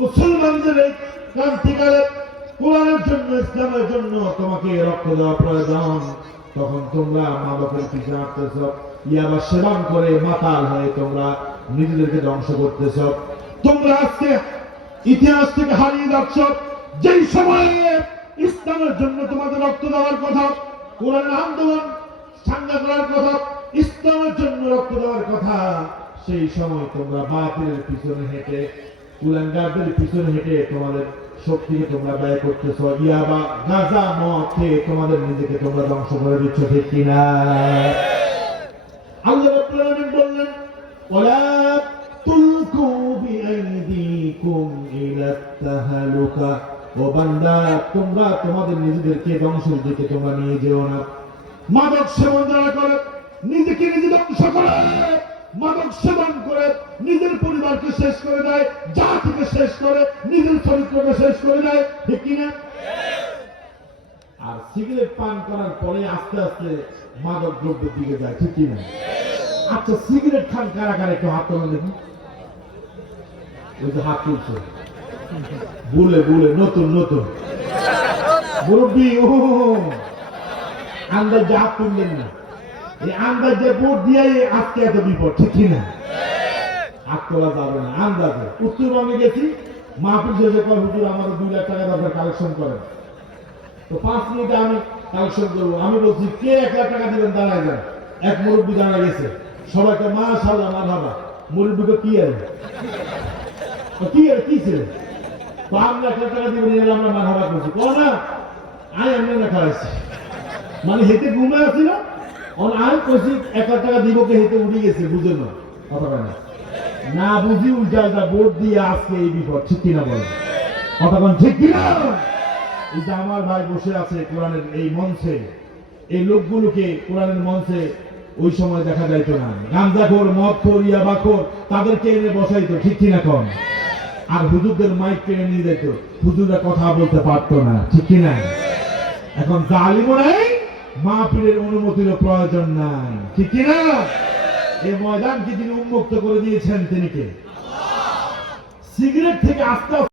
মুসলমানদের এই ক্রান্তিকালে কোরআনের জন্য ইসলামের জন্য তোমাকে রক্ত দেওয়া প্রয়োজন, তখন তোমরা মাদকের পিছনে হাঁটতেছ, ইয়াবা সেবন করে মাতাল হয়ে তোমরা নিজেদেরকে ধ্বংস করতেছ। তোমরা আজকে ইতিহাস থেকে হারিয়ে যাচ্ছ। যেই সময়ে ইসলামের জন্য তোমাদের রক্ত দেওয়ার কথা, কোরআনের আন্দোলন সাঙ্গা করার কথা, ইসলামের জন্য রক্ত দেওয়ার কথা, সেই সময় তোমরা বাতিলের পিছনে হেঁটে, কুলাঙ্গারদের পিছনে হেঁটে তোমাদের শক্তিকে তোমরা ব্যয় করতেছ। ইয়াবা গাঁজা মদ খেয়ে তোমাদের নিজেকে তোমরা ধ্বংস করে দিচ্ছ, ঠিক কিনা? আল্লাহ রাব্বুল আলামিন বললেন, ওয়ালা তুলকু বিআইদিকুম ইলা তাহালুকা, ও বান্দা তোমরা তোমাদের নিজেদেরকে ধ্বংসের দিকে তোমরা নিয়ে যেও না। মাদক সেবন যারা করে নিজেকে নিজে ধ্বংস করে, মাদক সেবন করে নিজের পরিবারকে শেষ করে দেয়, জাতিকে শেষ করে, নিজের চরিত্রকে শেষ করে দেয়, ঠিক কিনা? আর সিগারেট পান করার পরে আস্তে আস্তে মাদক দ্রব্যের দিকে যায়, ঠিক কিনা? আচ্ছা, সিগারেট খান কারা কারা, একটু হাত তোলেন দেখুন। ওই যে হাত তুলছে বলে বলে নতুন নতুন মুরব্বী, ও আন্দাজে হাত তুললেন না। এই আন্দাজে ভোট দিয়ে আজকে এত বিপদ, ঠিক কিনা? হাত তোলা যাবে না আন্দাজে। উত্তরবঙ্গে গেছি, মাহফিল শেষে কয় হুজুর আমার 2 লাখ টাকা দরকার, কালেকশন করেন। তো 5 মিনিটে আমি কালেকশন করবো। আমি বলছি কে 1 লাখ টাকা দিবেন, দাঁড়ায় যান। এক মুরব্বী দাঁড়ায় গেছে, সবাইকে মাশাআল্লাহ মারহাবা। মুরব্বীকে কি আর কি আর কি ছিল, তো আমরা 1 লাখ টাকা দিবেন, এলাম আমরা মারহাবা করছি। কো না আয় আমি না খাওয়াইছি, মানে হেঁটে ঘুমে আসছিল। আমি কইছি 1 লাখ টাকা দিব, কে হেঁটে উঠে গেছে, বুঝে না কথা না, না বুঝি উল্টা উল্টা ভোট দিয়ে আজকে এই বিপদ, ঠিক কিনা বলেন? কথা বলেন ঠিক কিনা? এই যে আমার ভাই বসে আছে কোরআনের এই মঞ্চে, এই লোকগুলোকে কোরআনের মঞ্চে ওই সময় দেখা যাইতো না। গাঁজাখোর, মদখোর, ইয়াবাখোর তাদেরকে এনে বসাইতো, ঠিক কিনা কম? আর হুজুরদের মাইক কেড়ে নিয়ে যেত, হুজুররা কথা বলতে পারতো না, ঠিক কিনা? এখন জালিমও নাই, মাহফিলের অনুমতিরও প্রয়োজন নাই, ঠিক কিনা? এই ময়দানকে যিনি উন্মুক্ত করে দিয়েছেন তিনি কে? সিগারেট থেকে আস্তে